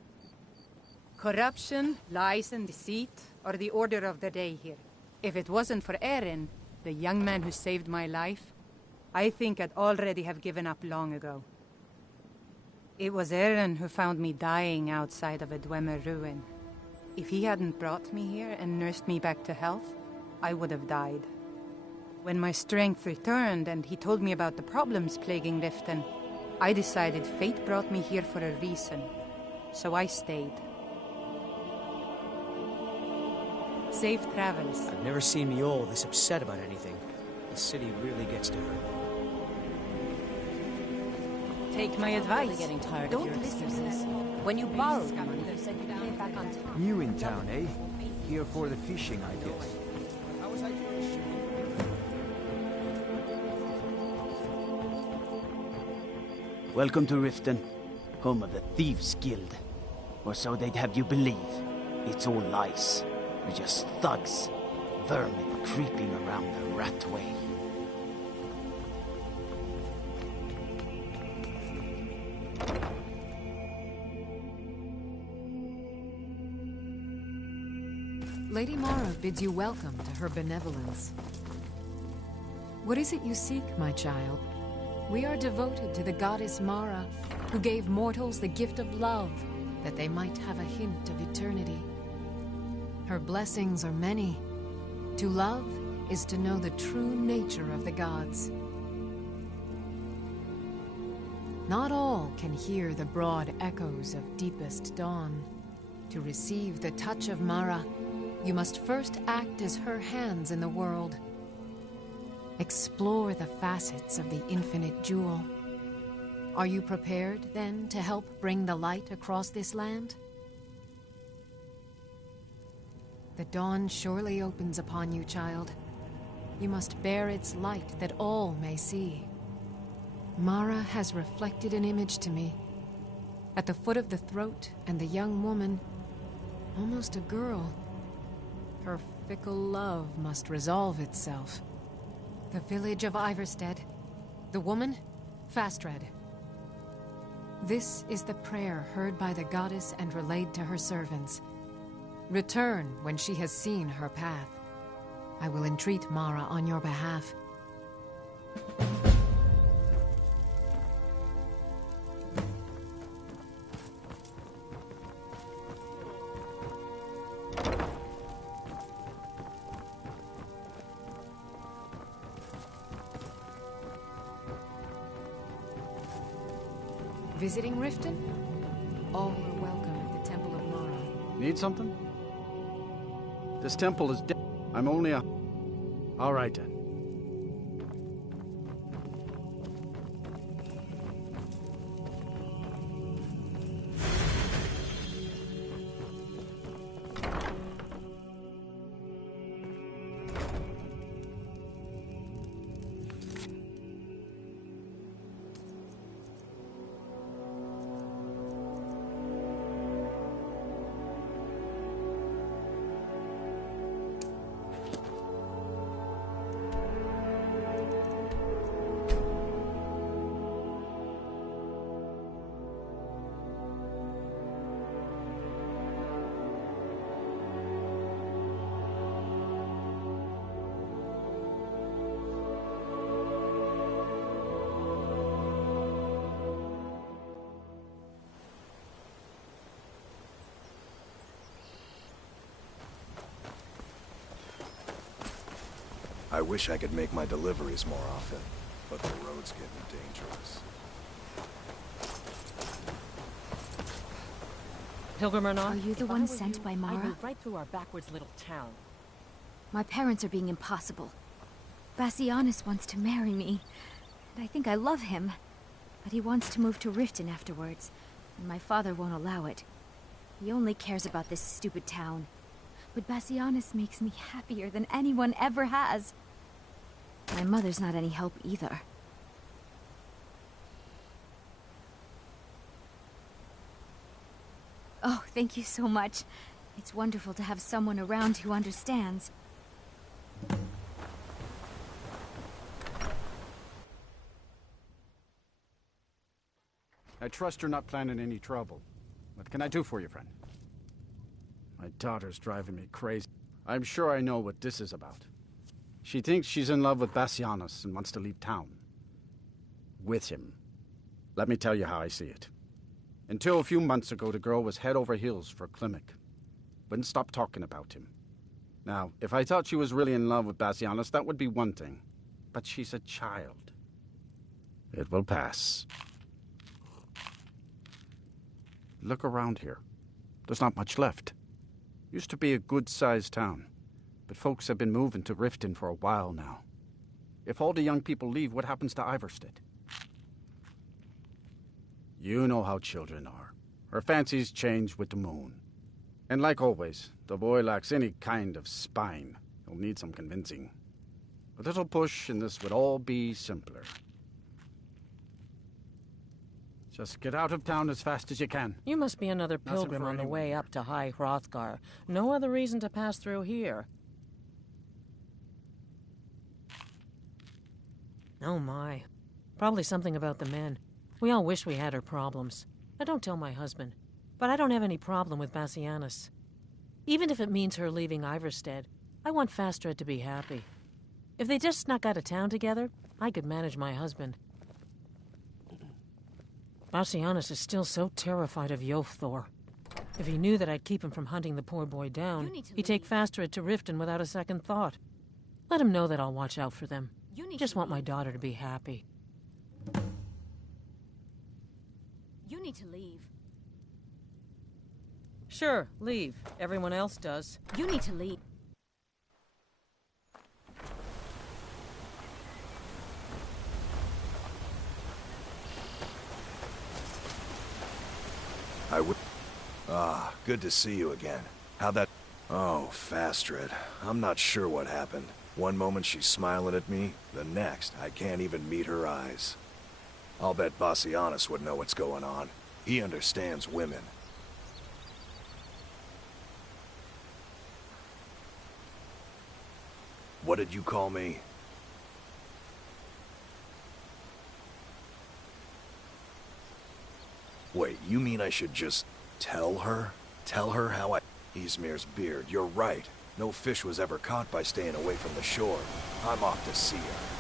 Corruption, lies, and deceit are the order of the day here. If it wasn't for Eren, the young man who saved my life, I think I'd already have given up long ago. It was Eren who found me dying outside of a Dwemer ruin. If he hadn't brought me here and nursed me back to health, I would have died. When my strength returned and he told me about the problems plaguing Riften, I decided fate brought me here for a reason, so I stayed. Safe travels. I've never seen Mjolnir this upset about anything. The city really gets to her. Take my advice. Really getting tired Don't of your listen to excuses. that. When you borrowed money, you said you'd pay it back on time. New in town, eh? Here for the fishing, I guess. Welcome to Riften, home of the Thieves' Guild. Or so they'd have you believe. It's all lies. They're just thugs, vermin creeping around the Ratway. Lady Mara bids you welcome to her benevolence. What is it you seek, my child? We are devoted to the goddess Mara, who gave mortals the gift of love, that they might have a hint of eternity. Her blessings are many. To love is to know the true nature of the gods. Not all can hear the broad echoes of deepest dawn. To receive the touch of Mara, you must first act as her hands in the world. Explore the facets of the infinite jewel. Are you prepared, then, to help bring the light across this land? The dawn surely opens upon you, child. You must bear its light that all may see. Mara has reflected an image to me. At the foot of the throat and the young woman, almost a girl. Her fickle love must resolve itself. The village of Iverstead. The woman, Fastred. This is the prayer heard by the goddess and relayed to her servants. Return when she has seen her path. I will entreat Mara on your behalf. Visiting Riften? All are welcome at the Temple of Mara. Need something? This temple is dead. I'm only a... All right, then. I wish I could make my deliveries more often, but the road's getting dangerous. Pilgrim or not, Are you the one sent by Mara? I'd move right through our backwards little town. My parents are being impossible. Bassianus wants to marry me, and I think I love him. But he wants to move to Riften afterwards, and my father won't allow it. He only cares about this stupid town. But Bassianus makes me happier than anyone ever has. My mother's not any help either. Oh, thank you so much. It's wonderful to have someone around who understands. I trust you're not planning any trouble. What can I do for you, friend? My daughter's driving me crazy. I'm sure I know what this is about. She thinks she's in love with Bassianus and wants to leave town. With him. Let me tell you how I see it. Until a few months ago, the girl was head over heels for Klimek. Wouldn't stop talking about him. Now, if I thought she was really in love with Bassianus, that would be one thing. But she's a child. It will pass. Look around here. There's not much left. Used to be a good-sized town, but folks have been moving to Riften for a while now. If all the young people leave, what happens to Iverstead? You know how children are. Her fancies change with the moon. And like always, the boy lacks any kind of spine. He'll need some convincing. A little push and this would all be simpler. Just get out of town as fast as you can. You must be another Nothing pilgrim for on the anyone. way up to High Hrothgar. No other reason to pass through here. Oh my. Probably something about the men. We all wish we had her problems. I don't tell my husband, but I don't have any problem with Bassianus. Even if it means her leaving Iverstead, I want Fastred to be happy. If they just snuck out of town together, I could manage my husband. Bassianus is still so terrified of Yofthor. If he knew that I'd keep him from hunting the poor boy down, he'd take Fastred to Riften without a second thought. Let him know that I'll watch out for them. Just want my daughter to be happy. You need to leave. Sure, leave. Everyone else does. You need to leave. I would... Ah, good to see you again. How'd that... Oh, Fastred. I'm not sure what happened. One moment she's smiling at me, the next, I can't even meet her eyes. I'll bet Bassianus would know what's going on. He understands women. What did you call me? Wait, you mean I should just tell her? Tell her how I... Ysmir's beard, you're right. No fish was ever caught by staying away from the shore. I'm off to see her.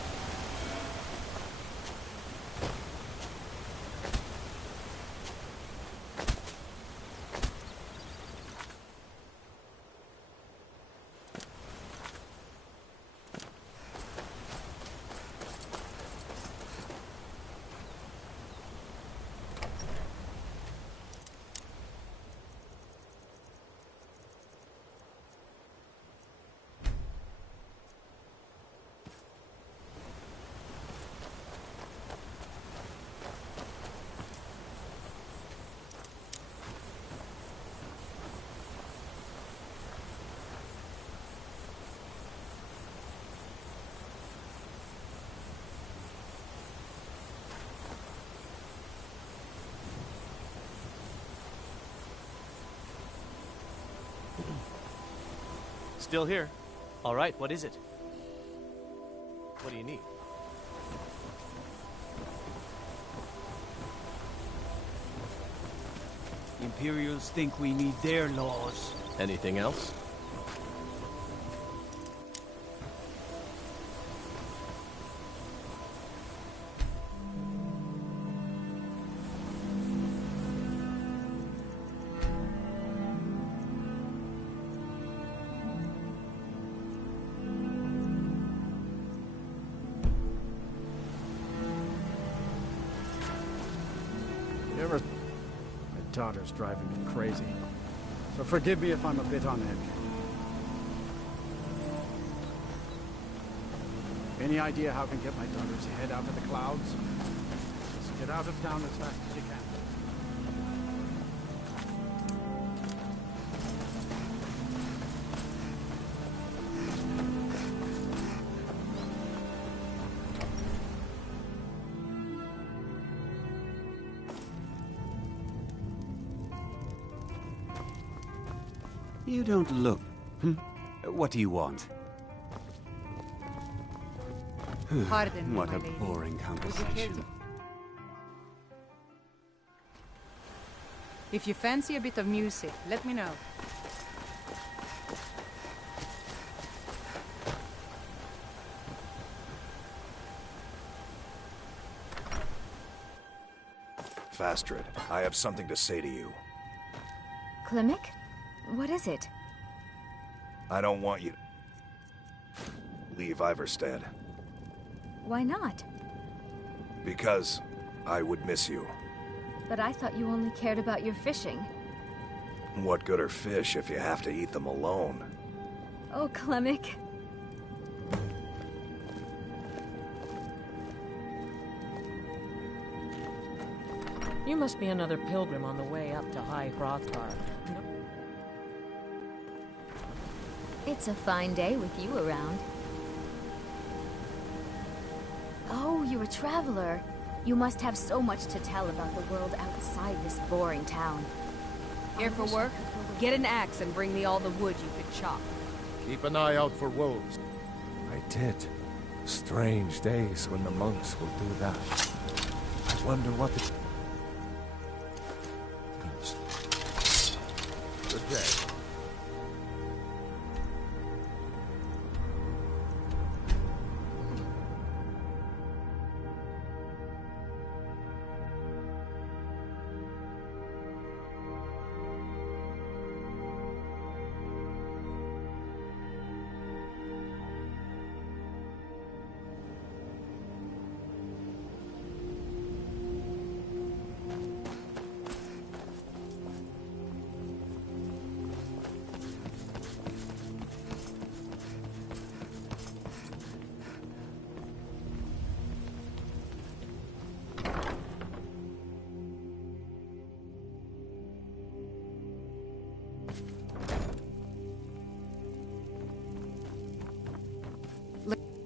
Still here. All right, what is it? What do you need? Imperials think we need their laws. Anything else? My daughter's driving me crazy. So forgive me if I'm a bit on edge. Any idea how I can get my daughter's head out of the clouds? Let's get out of town as fast as you can. You don't look... What do you want? Pardon me, What my a lady. boring Would you care conversation. to- If you fancy a bit of music, let me know. Fastred, I have something to say to you. Klimek? What is it? I don't want you to leave Iverstead, Why not? because I would miss you. But I thought you only cared about your fishing. What good are fish if you have to eat them alone? Oh, Klimek. You must be another pilgrim on the way up to High Hrothgar. No. It's a fine day with you around. Oh, you're a traveler. You must have so much to tell about the world outside this boring town. Here for work? Get an axe and bring me all the wood you could chop. Keep an eye out for wolves. I did. Strange days when the monks will do that. I wonder what the... Good day.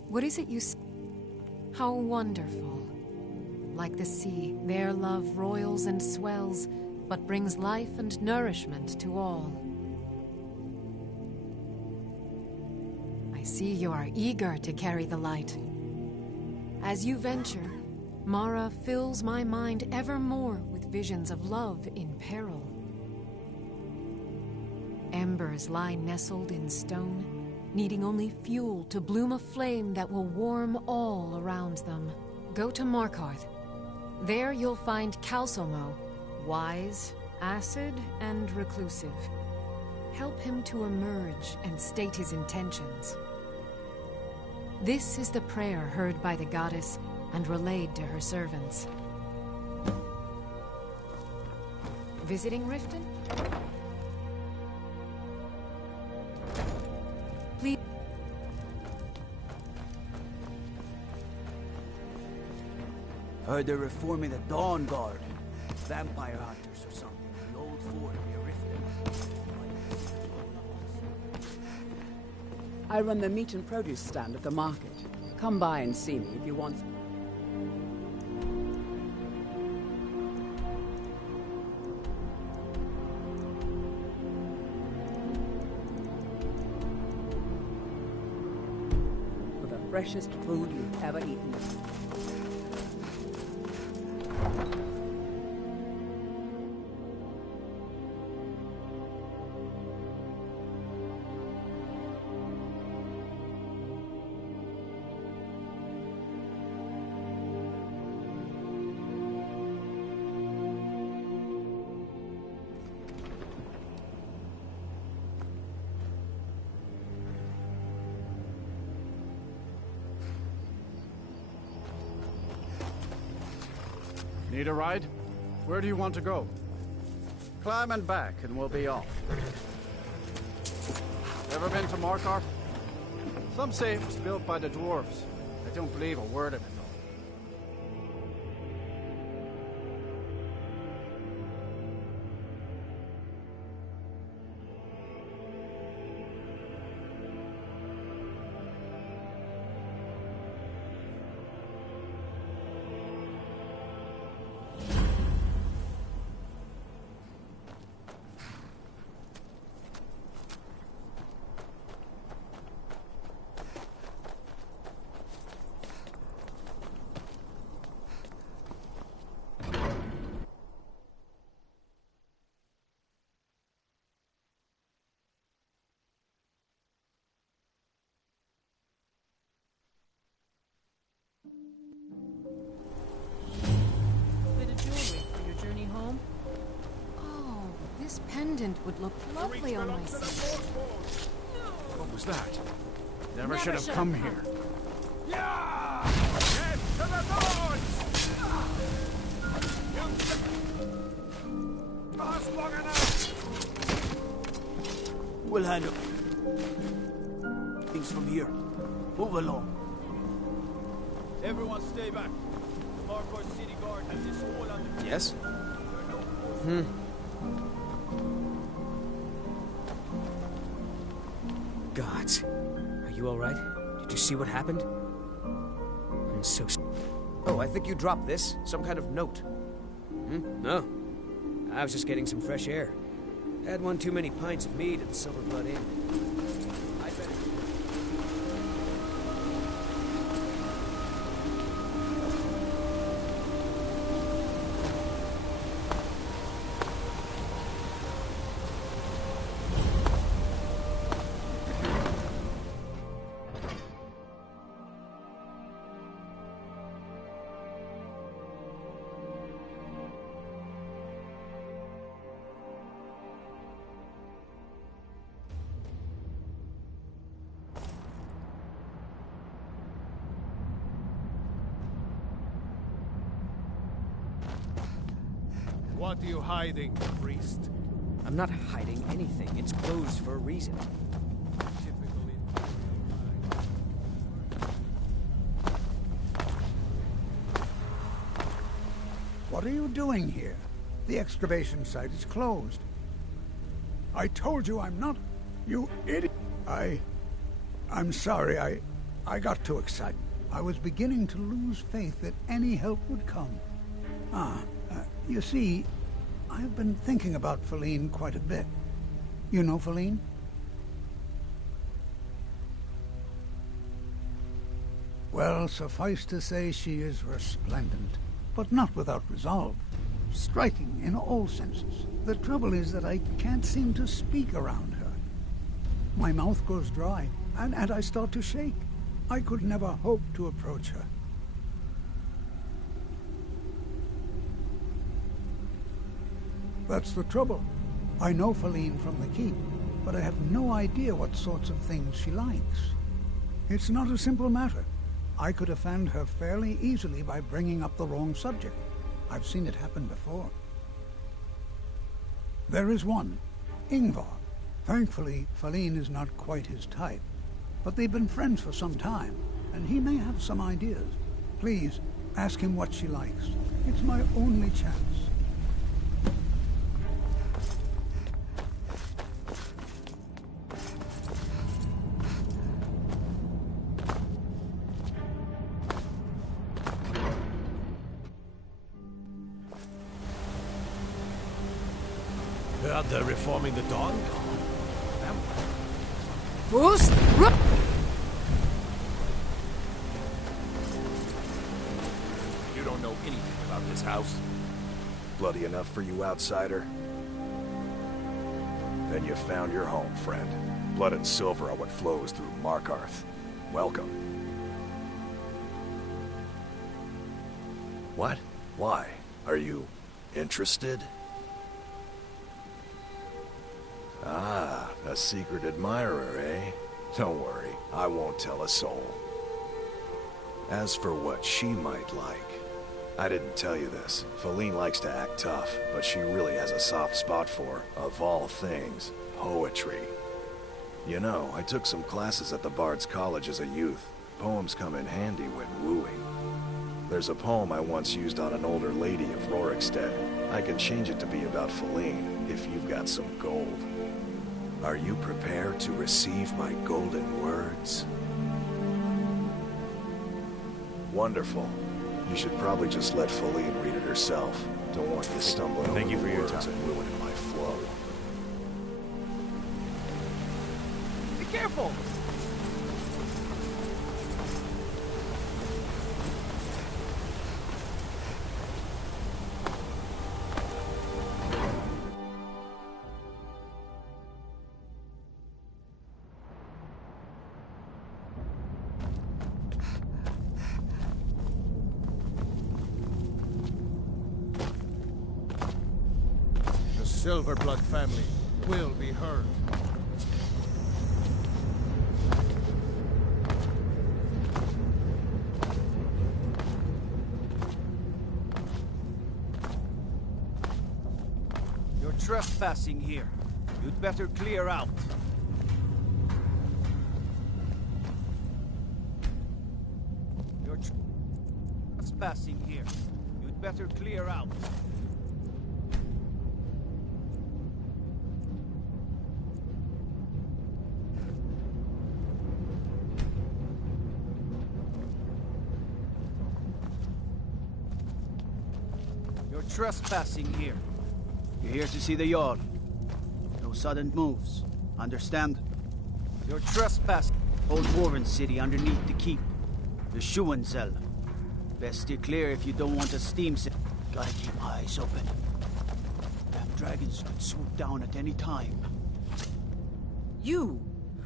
What is it you say? How wonderful. Like the sea, their love roils and swells, but brings life and nourishment to all. I see you are eager to carry the light. As you venture, Mara fills my mind ever more with visions of love in peril. Embers lie nestled in stone, needing only fuel to bloom a flame that will warm all around them. Go to Markarth. There you'll find Calsomo, wise, acid, and reclusive. Help him to emerge and state his intentions. This is the prayer heard by the goddess and relayed to her servants. Visiting Riften? Please. Heard they're reforming the Dawn Guard. Vampire hunters or something. The old fort near Riften. I run the meat and produce stand at the market. Come by and see me if you want. freshest food you've ever eaten. Need a ride? Where do you want to go? Climb and back, and we'll be off. Ever been to Markarth? Some say it was built by the dwarves. I don't believe a word of it, though. Bit of jewelry for your journey home? Oh, this pendant would look lovely on my skin. What was that? Never should have come here. Yeah! Get to the lords! Last long enough! We'll handle things from here. Move along. Everyone stay back. The Markarth city guard has this whole under... Yes? Gods. Are you alright? Did you see what happened? I'm so... Oh, I think you dropped this. Some kind of note. No. I was just getting some fresh air. Had one too many pints of mead at the Silver Blood Inn. I better... What are you hiding, priest? I'm not hiding anything. It's closed for a reason. What are you doing here? The excavation site is closed. I told you I'm not... You idiot. I'm sorry. I got too excited. I was beginning to lose faith that any help would come. You see, I've been thinking about Feline quite a bit. You know Feline? Well, suffice to say she is resplendent, but not without resolve. Striking in all senses. The trouble is that I can't seem to speak around her. My mouth goes dry, and I start to shake. I could never hope to approach her. That's the trouble. I know Feline from the keep, but I have no idea what sorts of things she likes. It's not a simple matter. I could offend her fairly easily by bringing up the wrong subject. I've seen it happen before. There is one, Ingvar. Thankfully, Feline is not quite his type, but they've been friends for some time, and he may have some ideas. Please, ask him what she likes. It's my only chance. They're reforming the Dawn Guard. Boost! don't know anything about this house. Bloody enough for you, outsider? Then you found your home, friend. Blood and silver are what flows through Markarth. Welcome. What? Why? Are you interested? Ah, a secret admirer, eh? Don't worry, I won't tell a soul. As for what she might like, I didn't tell you this. Feline likes to act tough, but she really has a soft spot for, of all things, poetry. You know, I took some classes at the Bard's College as a youth. Poems come in handy when wooing. There's a poem I once used on an older lady of Rorikstead. I can change it to be about Feline, if you've got some gold. Are you prepared to receive my golden words? Wonderful. You should probably just let Feline read it herself. Don't want you stumbling over the words and ruining my flow. Be careful! Silverblood family will be heard. You're trespassing here. You'd better clear out. You're trespassing here. You'd better clear out. Trespassing here. You're here to see the Jarl. No sudden moves. Understand? You're trespassing. Old Warren City underneath the keep. The Schuenzell. Best steer clear if you don't want a steam set. Gotta keep my eyes open. Damn dragons could swoop down at any time. You!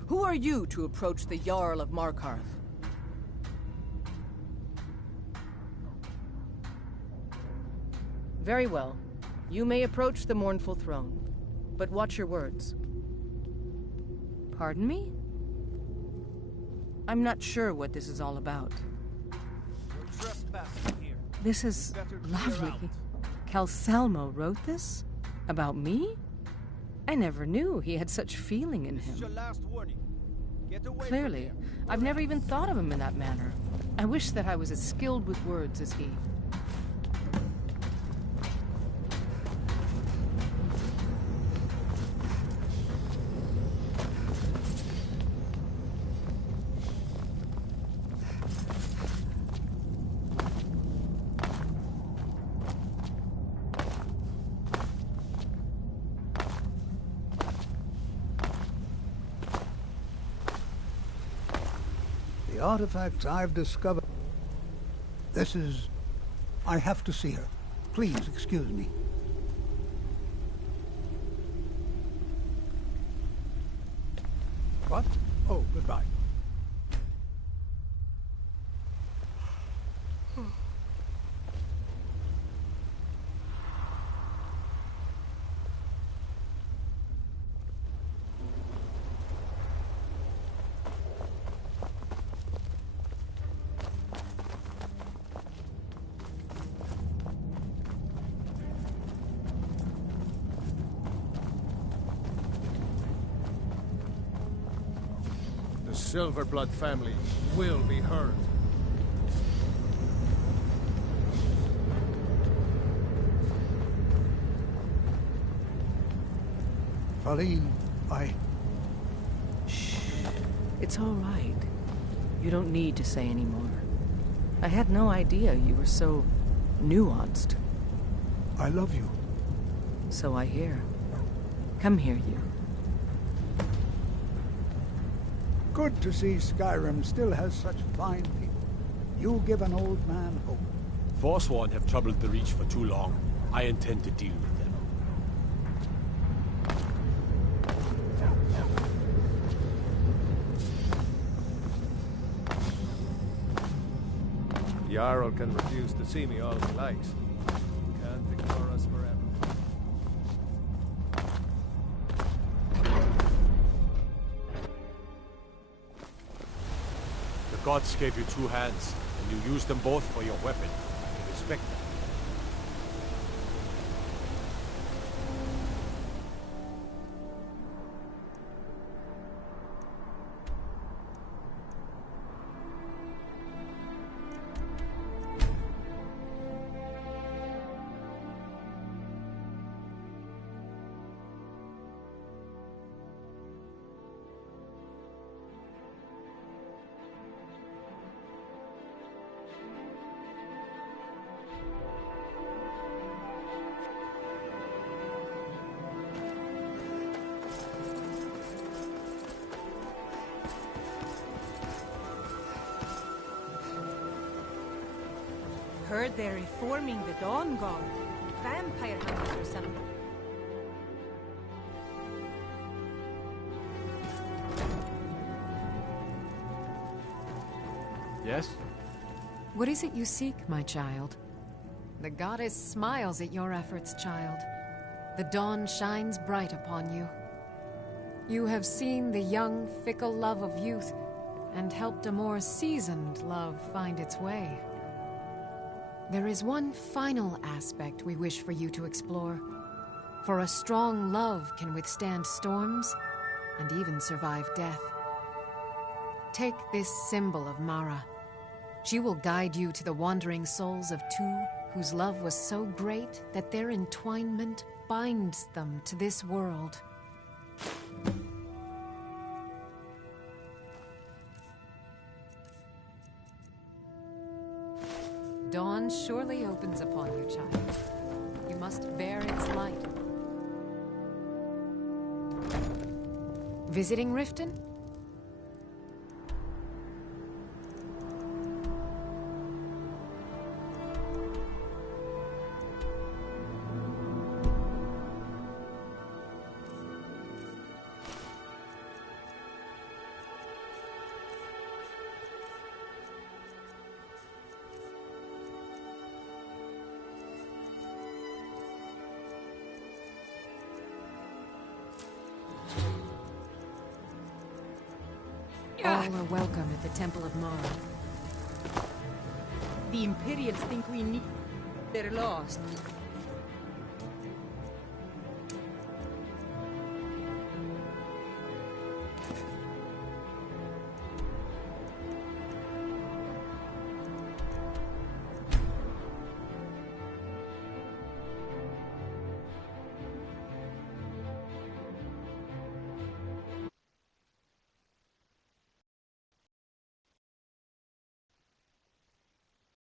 Who are you to approach the Jarl of Markarth? Very well. You may approach the mournful throne, but watch your words. Pardon me? I'm not sure what this is all about. This is lovely. Calsalmo wrote this? About me? I never knew he had such feeling in him. Clearly, I've never even thought of him in that manner. I wish that I was as skilled with words as he. The artifacts I've discovered. This is... I have to see her. Please excuse me. What? Oh, goodbye. The Silverblood family will be heard. Feline, Shh. It's all right. You don't need to say any more. I had no idea you were so nuanced. I love you. So I hear. Come here, you. Good to see Skyrim still has such fine people. You give an old man hope. Forsworn have troubled the Reach for too long. I intend to deal with them. The Jarl can refuse to see me all he likes. Can't ignore us forever. The gods gave you two hands, and you used them both for your weapon. I can respect that. Heard they're reforming the Dawn Guard. Vampire hunters or something. Yes? What is it you seek, my child? The goddess smiles at your efforts, child. The dawn shines bright upon you. You have seen the young, fickle love of youth, and helped a more seasoned love find its way. There is one final aspect we wish for you to explore. For a strong love can withstand storms, and even survive death. Take this symbol of Mara. She will guide you to the wandering souls of two whose love was so great that their entwinement binds them to this world. Dawn surely opens upon you, child. You must bear its light. Visiting Riften? All are welcome at the Temple of Mara. The Imperials think we need... They're lost.